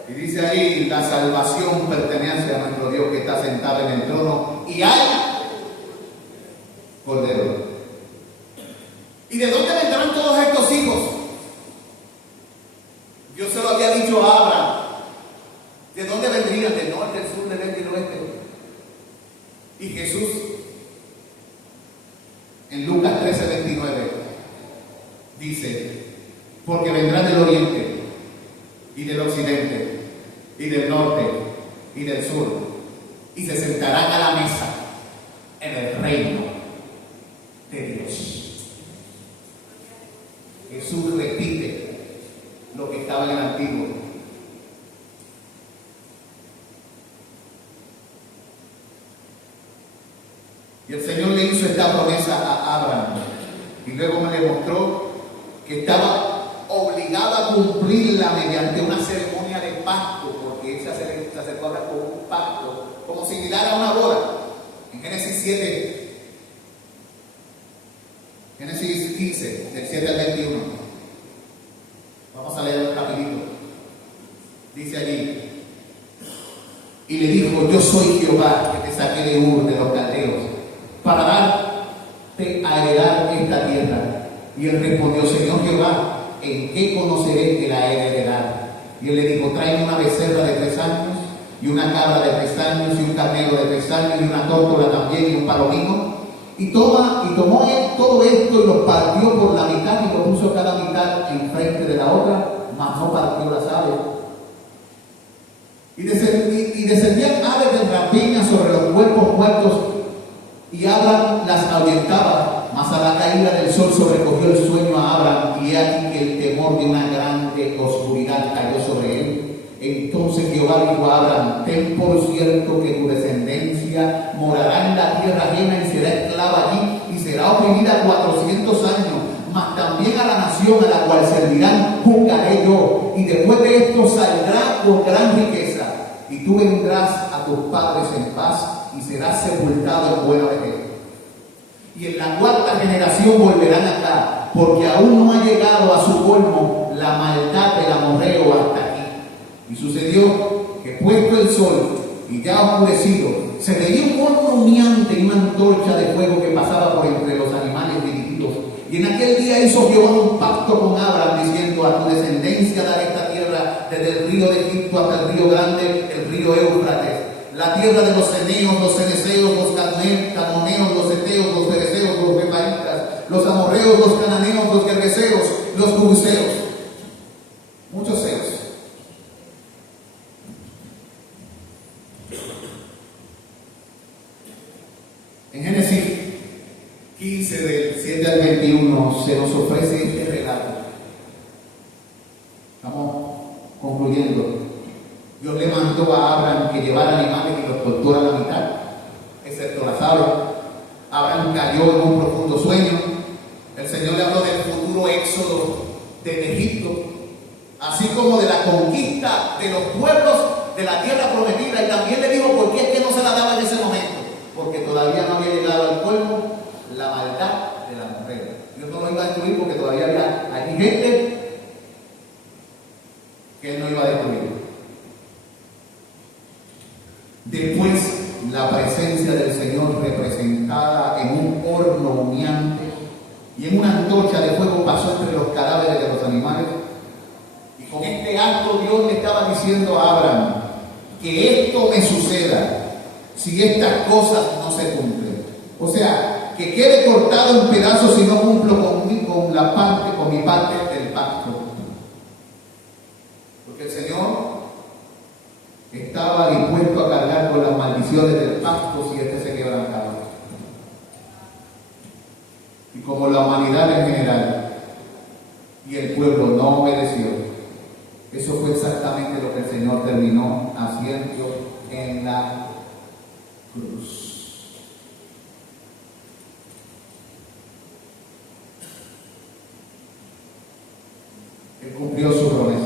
Y dice ahí: la salvación pertenece a nuestro Dios que está sentado en el trono y al Cordero. ¿Y de dónde vendrán todos estos hijos? Dios se lo había dicho a Abraham. ¿De dónde vendrían? Del norte, del sur, del este y del oeste. Y Jesús Dice, porque vendrán del oriente y del occidente y del norte y del sur y se sentarán a la mesa en el reino de Dios. Jesús repite lo que estaba en el Antiguo. Y el Señor le hizo esta promesa a Abraham y luego me le mostró que estaba obligado a cumplirla mediante una ceremonia de pacto, porque él se acercó ahora con un pacto, como similar a una boda. En Génesis 7, Génesis 15, del 7 al 21. Vamos a leer rapidito. Dice allí, y le dijo, yo soy Jehová que te saqué de Ur de los caldeos para darte a heredar esta tierra. Y él respondió, Señor Jehová, ¿en qué conoceré que la he de heredar? Y él le dijo, tráeme una becerra de 3 años, y una cabra de 3 años, y un carnero de 3 años, y una tórtola también, y un palomino. Y tomó él todo esto y lo partió por la mitad, y lo puso cada mitad enfrente de la otra, mas no partió las aves. Y descendían aves de rapiña sobre los cuerpos muertos, y Abraham las ahuyentaba, mas a la caída del sol sobrecogió el sueño a Abraham, y he aquí que el temor de una grande oscuridad cayó sobre él. Entonces Jehová dijo a Abraham, ten por cierto que tu descendencia morará en la tierra ajena y será esclava allí, y será oprimida 400 años, mas también a la nación a la cual servirán juzgaré yo, y después de esto saldrá con gran riqueza, y tú vendrás a tus padres en paz, y serás sepultado en buena vejez. Y en la 4ª generación volverán acá, porque aún no ha llegado a su colmo la maldad del amorreo hasta aquí. Y sucedió que puesto el sol y ya oscurecido, se veía un horno humeante y una antorcha de fuego que pasaba por entre los animales dirigidos. Y en aquel día hizo Jehová un pacto con Abraham, diciendo, a tu descendencia daré esta tierra desde el río de Egipto hasta el río grande, el río Éufrates, la tierra de los ceneos, los ceneseos, los cananeos, los heteos, los fereceos, los repaitas, los amorreos, los cananeos, los gergeseos, los jebuseos. Muchos seos. En Génesis 15, del 7 al 21, se nos ofrece este relato. Estamos concluyendo. Dios le mandó a Abraham que llevara animales y los cortó a la mitad, excepto las aves. Abraham cayó en un profundo sueño. El Señor le habló del futuro éxodo de Egipto, así como de la conquista de los pueblos de la tierra prometida. Y también le dijo por qué es que no se la daba en ese momento, porque todavía no había llegado al colmo la maldad de la mujer. Dios no lo iba a destruir porque todavía había gente que él no iba a destruir. Después, la presencia del Señor representada en un horno humeante y en una antorcha de fuego pasó entre los cadáveres de los animales. Y con este acto Dios le estaba diciendo a Abraham que esto me suceda si estas cosas no se cumplen. O sea, que quede cortado en pedazos si no cumplo con mi parte del pacto. Porque el Señor estaba dispuesto a cargar con las maldiciones del pacto si este se quebrantaba. Y como la humanidad en general y el pueblo no obedeció, eso fue exactamente lo que el Señor terminó haciendo en la cruz. Él cumplió su promesa.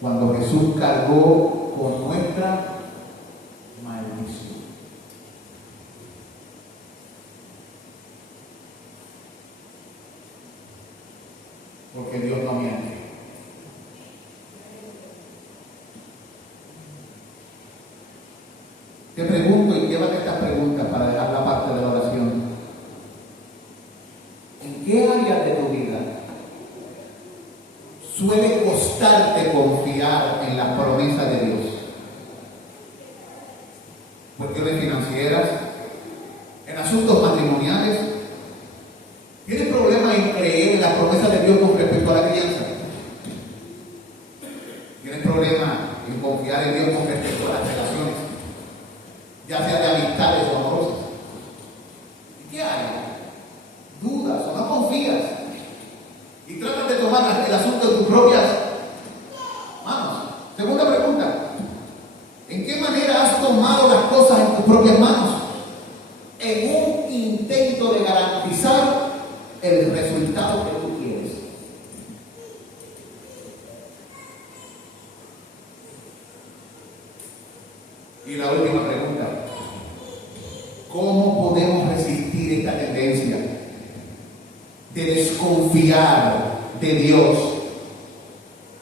Cuando Jesús cargó con nuestra maldición. Porque Dios no miente. Te pregunto, y llévate estas preguntas para dejar la parte de la oración. ¿En qué área de tu vida suele costarte confiar en las promesas de Dios? Cuestiones financieras, en asuntos matrimoniales. ¿Tienes problemas ¿Qué hay? ¿Dudas o no confías? Y tratas de tomar el asunto en tus propias manos. Segunda pregunta. ¿En qué manera has tomado las cosas en tus propias manos? En un intento de garantizar el resultado que tú quieres. Y la última pregunta. ¿Cómo podemos resistir esta tendencia de desconfiar de Dios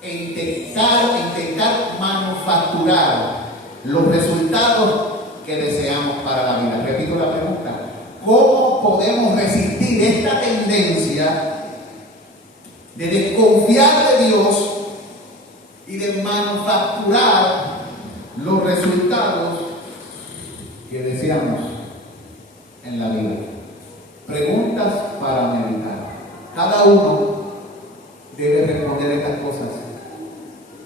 e intentar manufacturar los resultados que deseamos para la vida? Repito la pregunta. ¿Cómo podemos resistir esta tendencia de desconfiar de Dios y de manufacturar los resultados que deseamos en la vida? Preguntas para meditar. Cada uno debe responder estas cosas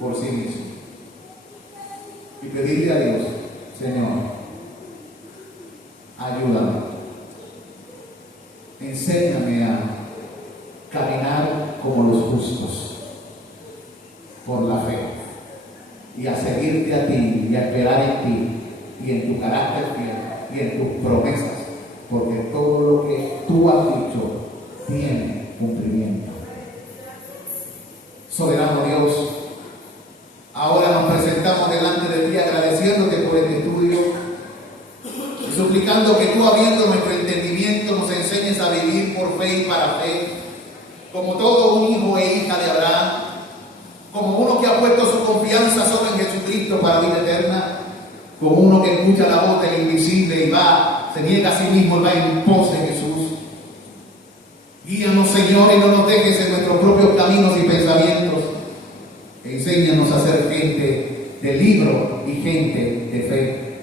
por sí mismo y pedirle a Dios: Señor, ayúdame, enséñame a caminar como los justos por la fe y a seguirte a ti y a esperar en ti y en tu carácter fiel y en tus promesas, porque todo lo que tú has dicho tiene cumplimiento. Soberano Dios, ahora nos presentamos delante de ti agradeciéndote por este estudio y suplicando que tú, abriendo nuestro entendimiento, nos enseñes a vivir por fe y para fe, como todo un hijo e hija de Abraham, como uno que ha puesto su confianza solo en Jesucristo para vida eterna, como uno que escucha la voz del invisible y se niega a sí mismo y va en pos de Jesús. Guíanos, Señor, y no nos dejes en nuestros propios caminos y pensamientos. Enséñanos a ser gente de libro y gente de fe.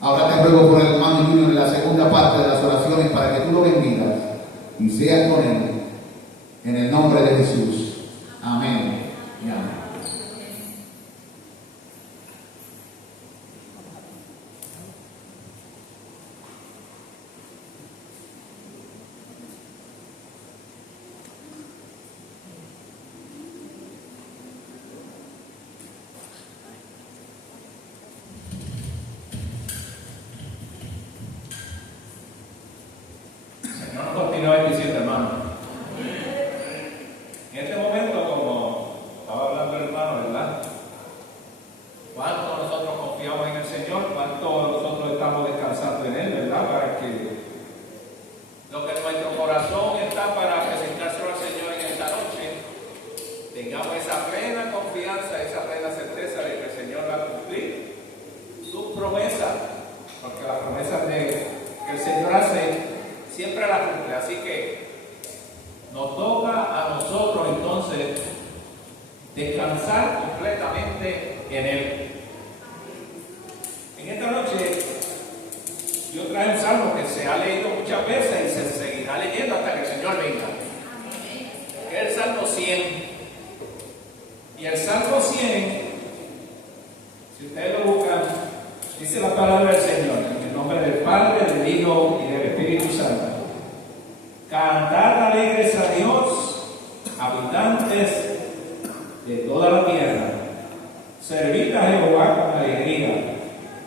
Ahora te ruego por el hermano Junior en la segunda parte de las oraciones para que tú lo bendigas y seas con él. En el nombre de Jesús. Amén y amén. Continúa bendiciendo, hermano. En este momento, como estaba hablando el hermano, ¿verdad? ¿Cuánto nosotros confiamos en el Señor? ¿Cuánto nosotros estamos descansando en Él, verdad? Para que lo que en nuestro corazón está para presentárselo al Señor en esta noche, tengamos esa plena confianza, esa plena certeza de que el Señor va a cumplir sus promesas, porque las promesas que el Señor hace siempre la cumple. Así que nos toca a nosotros entonces descansar completamente en Él. En esta noche yo traje un salmo que se ha leído muchas veces y se seguirá leyendo hasta que el Señor venga, que es el Salmo 100. Y el Salmo 100, si ustedes lo buscan, dice la palabra del Señor: en el nombre del Padre, del Hijo y del Espíritu Santo. Cantad alegres a Dios, habitantes de toda la tierra. Servid a Jehová con alegría.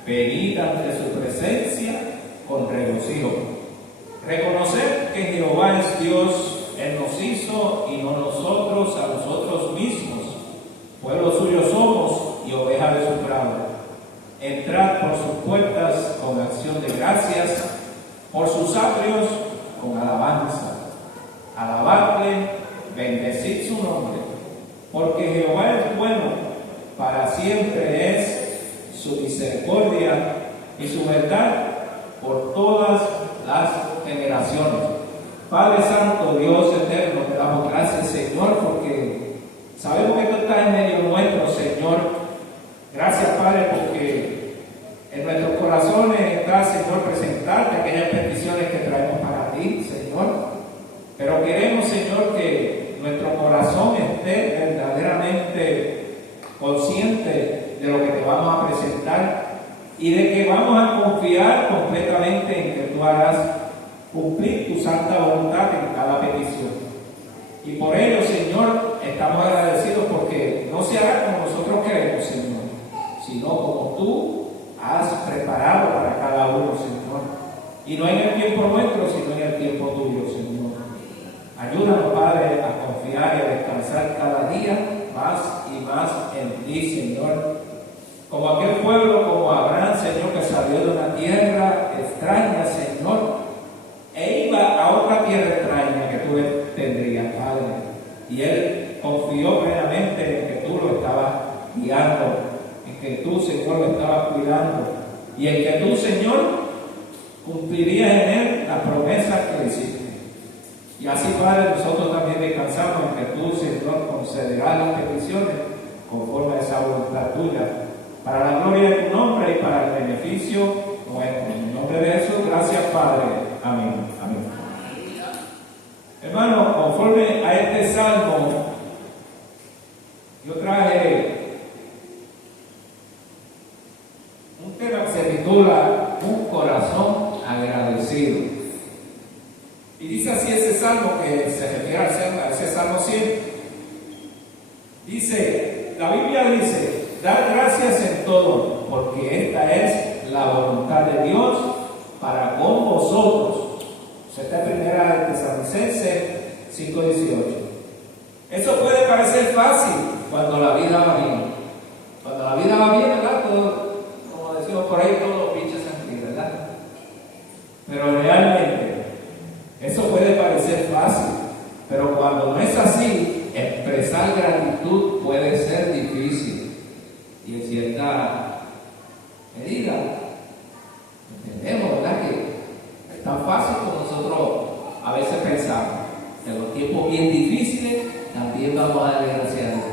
Venid ante su presencia con regocijo. Reconoced que Jehová es Dios, Él nos hizo y no nosotros a nosotros mismos. Pueblo suyo somos y oveja de su prado. Entrad por sus puertas con acción de gracias, por sus atrios con alabanza. Alabadle, bendecid su nombre, porque Jehová es bueno, para siempre es su misericordia y su verdad por todas las generaciones. Padre Santo, Dios eterno, te damos gracias, Señor, porque sabemos que tú estás en medio nuestro, Señor. Gracias, Padre, porque en nuestros corazones está, Señor, presentarte aquellas peticiones que traemos para ti, Señor. Pero queremos, Señor, que nuestro corazón esté verdaderamente consciente de lo que te vamos a presentar y de que vamos a confiar completamente en que tú harás cumplir tu santa voluntad en cada petición. Y por ello, Señor, estamos agradecidos porque no se hará como nosotros queremos, Señor, sino como tú has preparado para cada uno, Señor. Y no en el tiempo nuestro, sino en el tiempo tuyo, Señor. Ayúdanos, Padre, a confiar y a descansar cada día más y más en ti, Señor. Como aquel pueblo, como Abraham, Señor, que salió de una tierra extraña, Señor, e iba a otra tierra extraña que tú tendrías, Padre. Y él confió plenamente en que tú lo estabas guiando, en que tú, Señor, lo estabas cuidando, y en que tú, Señor, cumplirías en él las promesas que le hiciste. Y así, Padre, nosotros también descansamos en que tú, Señor, concederás las peticiones conforme a esa voluntad tuya, para la gloria de tu nombre y para el beneficio nuestro. En el nombre de Jesús, gracias, Padre. Amén. Amén. Hermano, conforme a este salmo, yo traje un tema que se titula Un corazón agradecido. Y dice así ese salmo, que se refiere a ese salmo 100. Dice, la Biblia dice: dar gracias en todo, porque esta es la voluntad de Dios para con vosotros. Esta es primera de Tesalonicenses 5:18. Eso puede parecer fácil cuando la vida va bien. Cuando la vida va bien, ¿verdad? Todo, como decimos por ahí, todos los pinches aquí, ¿verdad? Pero realmente, eso puede parecer fácil. Pero cuando no es así, expresar gratitud puede ser difícil. Y en cierta medida, entendemos, ¿verdad?, que es tan fácil como nosotros a veces pensamos. En los tiempos bien difíciles también vamos a darle gracias a Dios.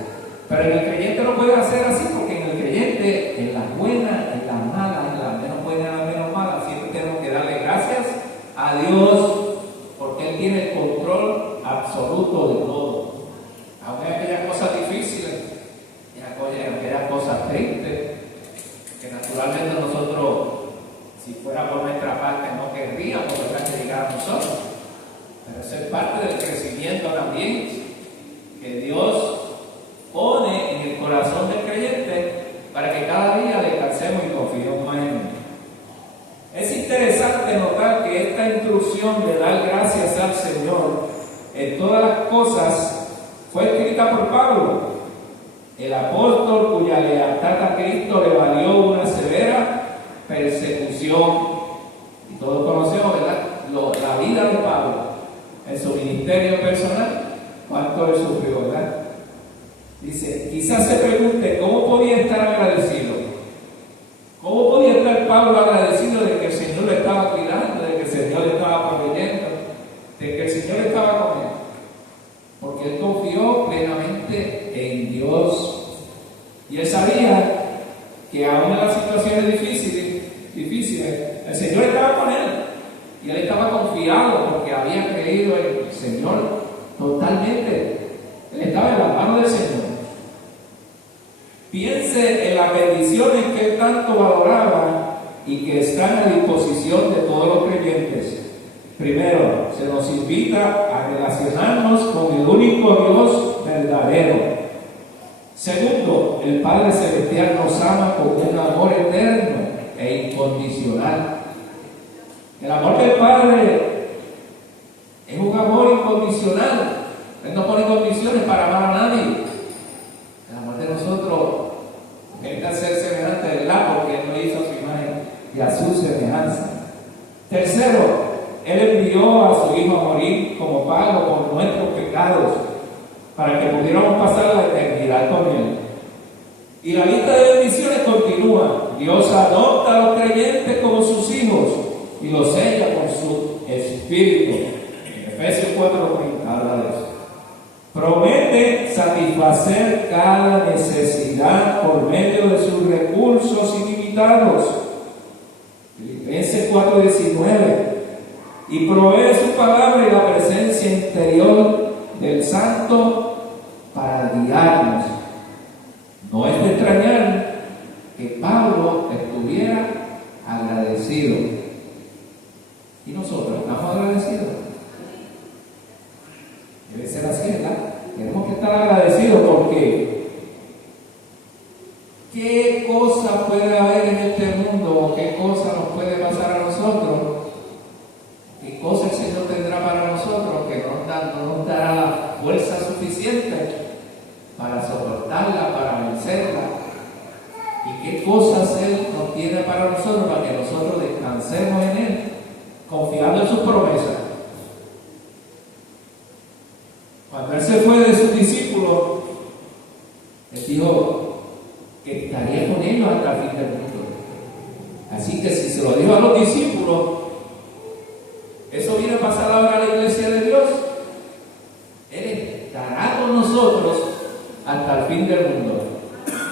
Pero en el creyente no puede hacer así, porque en el creyente, en las buenas, en las malas, en las menos buenas, en las menos malas, siempre tenemos que darle gracias a Dios, porque Él tiene el control absoluto de todo. Aunque hay aquellas cosas difíciles, aquellas cosas tristes, que naturalmente nosotros, si fuera por nuestra parte, no querríamos, ¿verdad?, que llegara a nosotros. Pero eso es parte del crecimiento también que Dios pone en el corazón del creyente para que cada día descansemos y confiemos más en Él. Es interesante notar que esta instrucción de dar gracias al Señor en todas las cosas fue escrita por Pablo, el apóstol cuya lealtad a Cristo le valió una severa persecución. Y todos conocemos, ¿verdad?, la vida de Pablo en su ministerio personal, cuánto él sufrió, ¿verdad? Dice, quizás se pregunte, ¿cómo podía estar agradecido? ¿Cómo podía estar Pablo agradecido de que el Señor le estaba cuidando, de que el Señor le estaba proveyendo, de que el Señor estaba con él? Porque él confió plenamente en Dios. Y él sabía que aún en las situaciones difíciles, el Señor estaba con él. Y él estaba confiado porque había creído en el Señor totalmente. Él estaba en las manos del Señor. Piense en las bendiciones que él tanto valoraba y que están a disposición de todos los creyentes. Primero, se nos invita a relacionarnos con el único Dios verdadero. Segundo, el Padre Celestial nos ama con un amor eterno e incondicional. El amor del Padre es un amor incondicional. Él no pone condiciones para amar a nadie. El amor de nosotros es ser semejante, ¿verdad?, porque Él nos hizo a su imagen y a su semejanza. Tercero, Él envió a su Hijo a morir como pago por nuestros pecados, para que pudiéramos pasar la eternidad con Él. Y la lista de bendiciones continúa. Dios adopta a los creyentes como sus hijos y los sella con su Espíritu. En Efesios 4:30 habla de eso. Promete satisfacer cada necesidad por medio de sus recursos ilimitados. Filipenses 4:19. Y provee su palabra y la presencia interior del Santo para guiarnos. No es de extrañar que Pablo estuviera agradecido. Y nosotros estamos ¿Estamos agradecidos? Debe ser así, ¿verdad? Tenemos que estar agradecidos porque ¿qué cosa puede haber en este mundo o qué cosa nos puede pasar a nosotros? ¿Qué cosa el Señor tendrá para nosotros que no nos dará la fuerza suficiente para soportarla, para vencerla? ¿Y qué cosas Él nos tiene para nosotros para que nosotros descansemos en Él, confiando en sus promesas? Cuando Él se fue de sus discípulos, Él dijo que estaría con ellos hasta el fin del mundo. Así que si se lo dijo a los discípulos, eso viene a pasar ahora a la iglesia de Dios. Él estará con nosotros hasta el fin del mundo.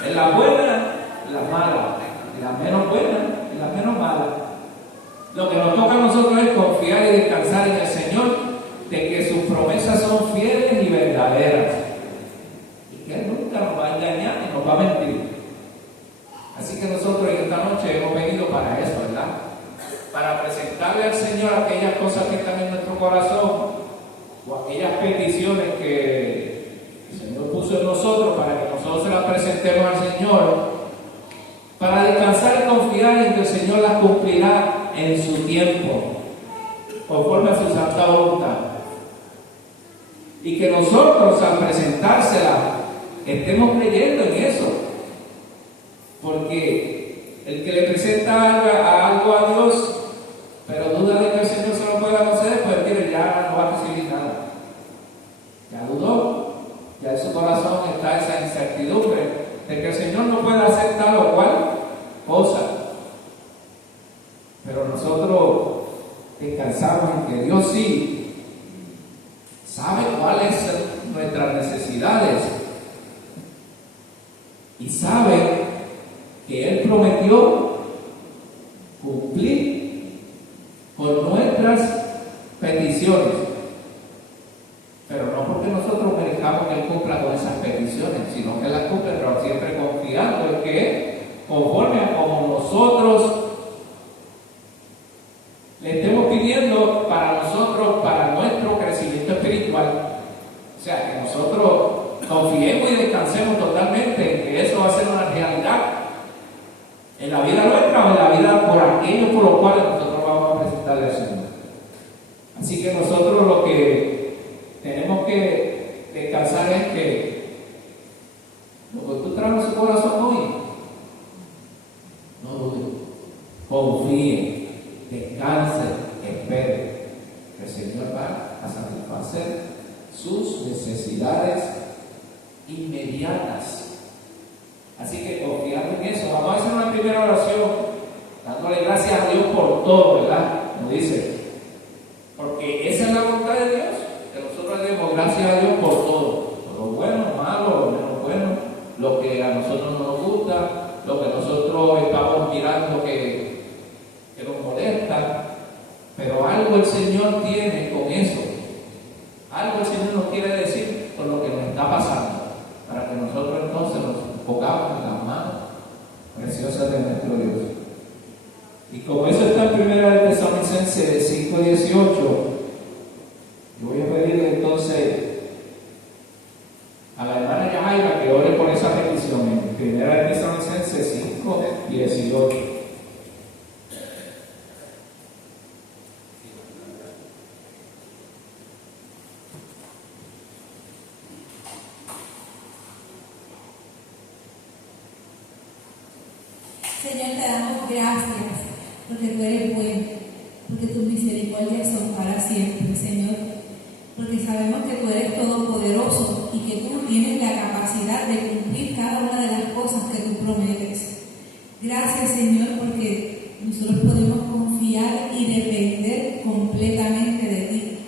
En la buena, en la mala, en la menos buena, en la menos mala. Lo que nos toca a nosotros es confiar y descansar en el Señor, de que sus promesas son fieles y verdaderas. Y que Él nunca nos va a engañar ni nos va a mentir. Así que nosotros en esta noche hemos venido para eso, ¿verdad? Para presentarle al Señor aquellas cosas que están en nuestro corazón o aquellas peticiones que el Señor puso en nosotros para que nosotros se las presentemos al Señor, para descansar y confiar en que el Señor las cumplirá en su tiempo, conforme a su santa voluntad. Y que nosotros al presentárselas estemos creyendo en eso, porque el que le presenta algo a Dios pero duda de que el Señor se lo pueda conceder, pues mire, ya no va a recibir nada. Ya dudó, ya en su corazón está esa incertidumbre de que el Señor no puede hacer tal o cual cosa. Pero nosotros descansamos en que Dios sí sabe cuáles son nuestras necesidades y sabe que Él prometió cumplir con nuestras peticiones, pero no porque nosotros merezcamos que Él cumpla con esas peticiones, sino que las cumple, pero siempre confiando en que conforme a como nosotros le estemos pidiendo para nosotros, para nuestro crecimiento espiritual. O sea, que nosotros confiemos y descansemos totalmente en que eso va a ser una realidad en la vida nuestra o en la vida por aquellos por los cuales nosotros vamos a presentarle al Señor. Así que nosotros lo que tenemos que descansar es que lo que tú traes en su corazón hoy, no dude, confíe, descanse, espere, que el Señor va a satisfacer sus necesidades inmediatas. Así que confiando en eso, vamos a hacer una primera oración, dándole gracias a Dios por todo, ¿verdad? Como dice, porque esa es la voluntad de Dios, que nosotros le demos gracias a Dios por todo, por lo bueno, lo malo, lo menos bueno, lo que a nosotros no nos gusta, lo que nosotros estamos mirando que nos molesta, pero algo el Señor tiene con eso, algo el Señor nos quiere decir con lo que nos está pasando, para que nosotros entonces nos enfocamos en las manos preciosas de nuestro Dios. Y como eso está en 1 Tesalonicenses 5:18, yo voy a pedirle entonces a la hermana Yajaira que ore por esa petición en 1 Tesalonicenses 5:18. Señor, te damos gracias porque tú eres bueno, porque tus misericordias son para siempre, Señor, porque sabemos que tú eres todopoderoso y que tú tienes la capacidad de cumplir cada una de las cosas que tú prometes. Gracias, Señor, porque nosotros podemos confiar y depender completamente de ti.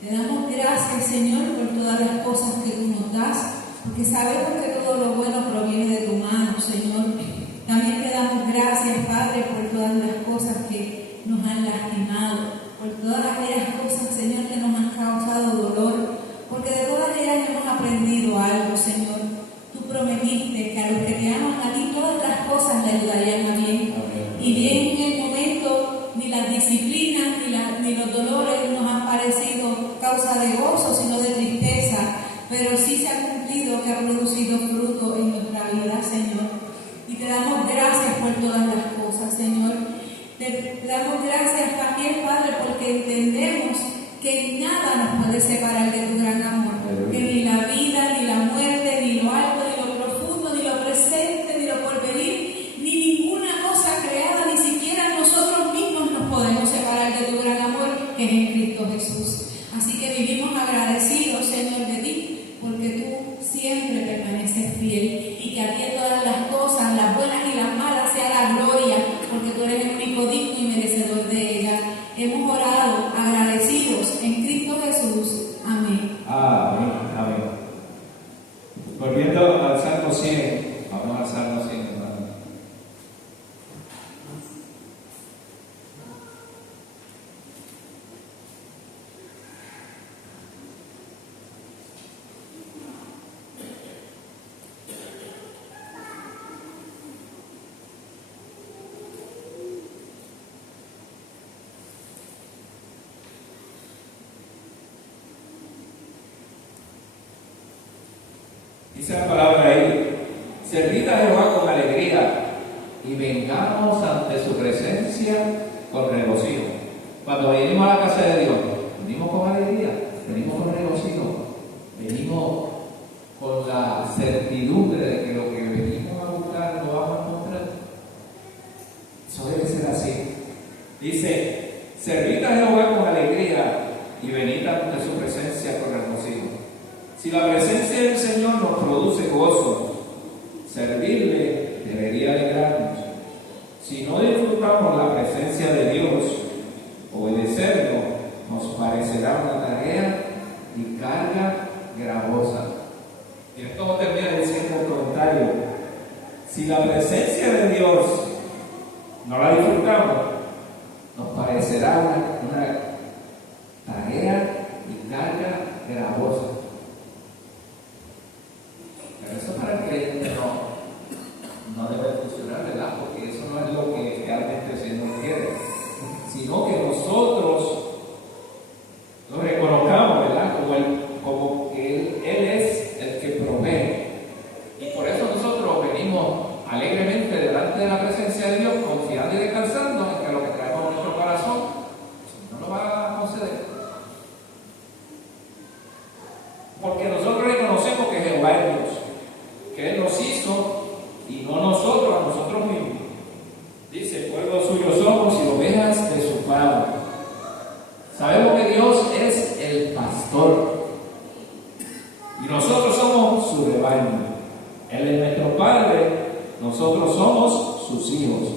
Te damos gracias, Señor, por todas las cosas que tú nos das, porque sabemos que todo lo bueno proviene de tu mano, Señor. También te damos gracias, Padre, por todas las cosas que nos han lastimado, por todas aquellas cosas, Señor, que nos han causado dolor, porque de todas ellas hemos aprendido algo, Señor. Tú prometiste que a los que te aman a ti todas las cosas le ayudarían a bien. Y bien en el momento, ni las disciplinas ni los dolores nos porque entendemos que nada nos puede separar de tu gran amor, que ni la vida, ni la muerte, ni lo alto, ni lo profundo, ni lo presente, ni lo porvenir, ni ninguna cosa creada, ni siquiera nosotros mismos nos podemos separar de tu gran amor que es en Cristo Jesús. Así que vivimos agradecidos, Señor, de ti, porque tú siempre permaneces fiel y que a ti en todas las cosas, las buenas y las malas, sea la gloria, porque tú eres el único digno y merecedor de ellas. Hemos orado agradecidos en Cristo Jesús. Amén. Amén, amén. Volviendo al Salmo 100, vamos al Salmo 100, hermano. Dice la palabra ahí: servid a Jehová con alegría y vengamos ante su presencia con regocijo. Cuando venimos a la casa de Dios, venimos con alegría, venimos con regocijo, venimos con la certidumbre de que lo que venimos a buscar lo vamos a encontrar. Eso debe ser así. Dice: servid a Jehová con alegría y venid ante su presencia con regocijo. Si la presencia del Señor nos produce gozo, servirle debería alegrarnos. Si no disfrutamos la presencia de Dios, obedecerlo nos parecerá una tarea y carga gravosa. Y esto termina diciendo el comentario: si la presencia de Dios no la disfrutamos, nos parecerá una tarea y carga gravosa. Pero eso para el creyente no debe funcionar, ¿verdad? Porque eso no es lo que realmente el Señor quiere, sino que nosotros lo reconozcamos, ¿verdad? Como que Él es el que provee. Y por eso nosotros venimos alegremente delante de la presencia de Dios, confiando y descansando en que lo que traemos en nuestro corazón no lo va a conceder. Porque nosotros reconocemos que Jehová es Dios, que Él nos hizo y no nosotros a nosotros mismos. Dice: pueblo suyo somos y ovejas de su padre. Sabemos que Dios es el pastor y nosotros somos su rebaño. Él es nuestro Padre, nosotros somos sus hijos.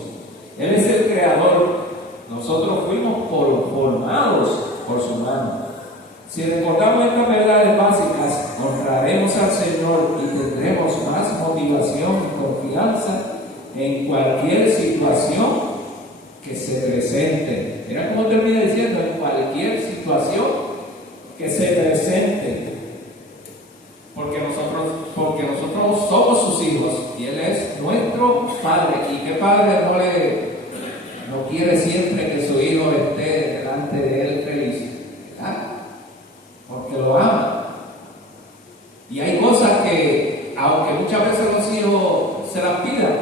Él es el creador, nosotros fuimos formados por su mano. Si recordamos estas verdades básicas, honraremos al Señor y tendremos más motivación y confianza en cualquier situación que se presente. Mira cómo termina diciendo: en cualquier situación que se presente. Porque nosotros somos sus hijos y Él es nuestro Padre. ¿Y qué padre no quiere siempre que su hijo esté delante de Él feliz? ¿Verdad? Porque lo ama. Y hay cosas que, aunque muchas veces los hijos se las pidan,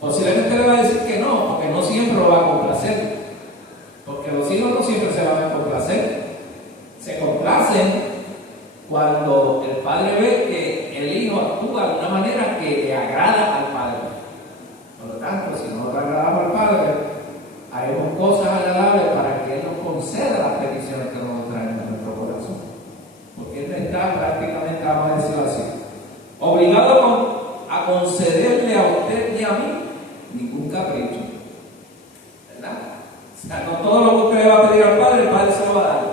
posiblemente le va a decir que no, porque no siempre lo va a complacer. Porque los hijos no siempre se van a complacer. Se complacen cuando el padre ve que el hijo actúa de una manera que le agrada al padre. Por lo tanto, si no le agradamos al padre, haremos cosas agradables para que Él nos conceda las peticiones que nos traen en nuestro corazón. Porque Él está prácticamente, vamos a decirlo así, obligado a concederle a usted y a mí ningún capricho. ¿Verdad? O sea, no todo lo que usted le va a pedir al Padre, el Padre se lo va a dar.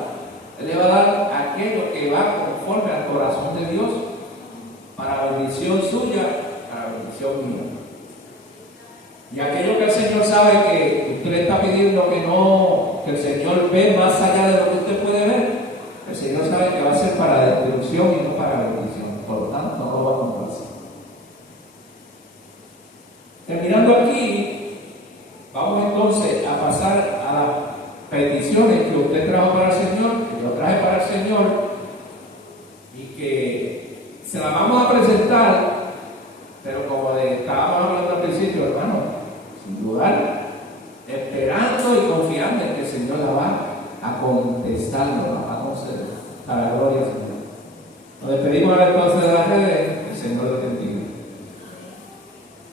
Él le va a dar aquello que va conforme al corazón de Dios, para la bendición suya, para la bendición mía. Y aquello que el Señor sabe que usted le está pidiendo que el Señor ve más allá de lo que usted puede ver, el Señor sabe que va a ser para destrucción y no para bendición. Por lo tanto, no lo va a complacer. Terminando aquí, vamos entonces a pasar a las peticiones que usted trajo para el Señor, que yo traje para el Señor, y que se las vamos a presentar, pero como estábamos hablando al principio, hermano, sin dudar, esperando y confiando en que el Señor la va salva, a conceder, a la gloria del Señor. Nos despedimos a ver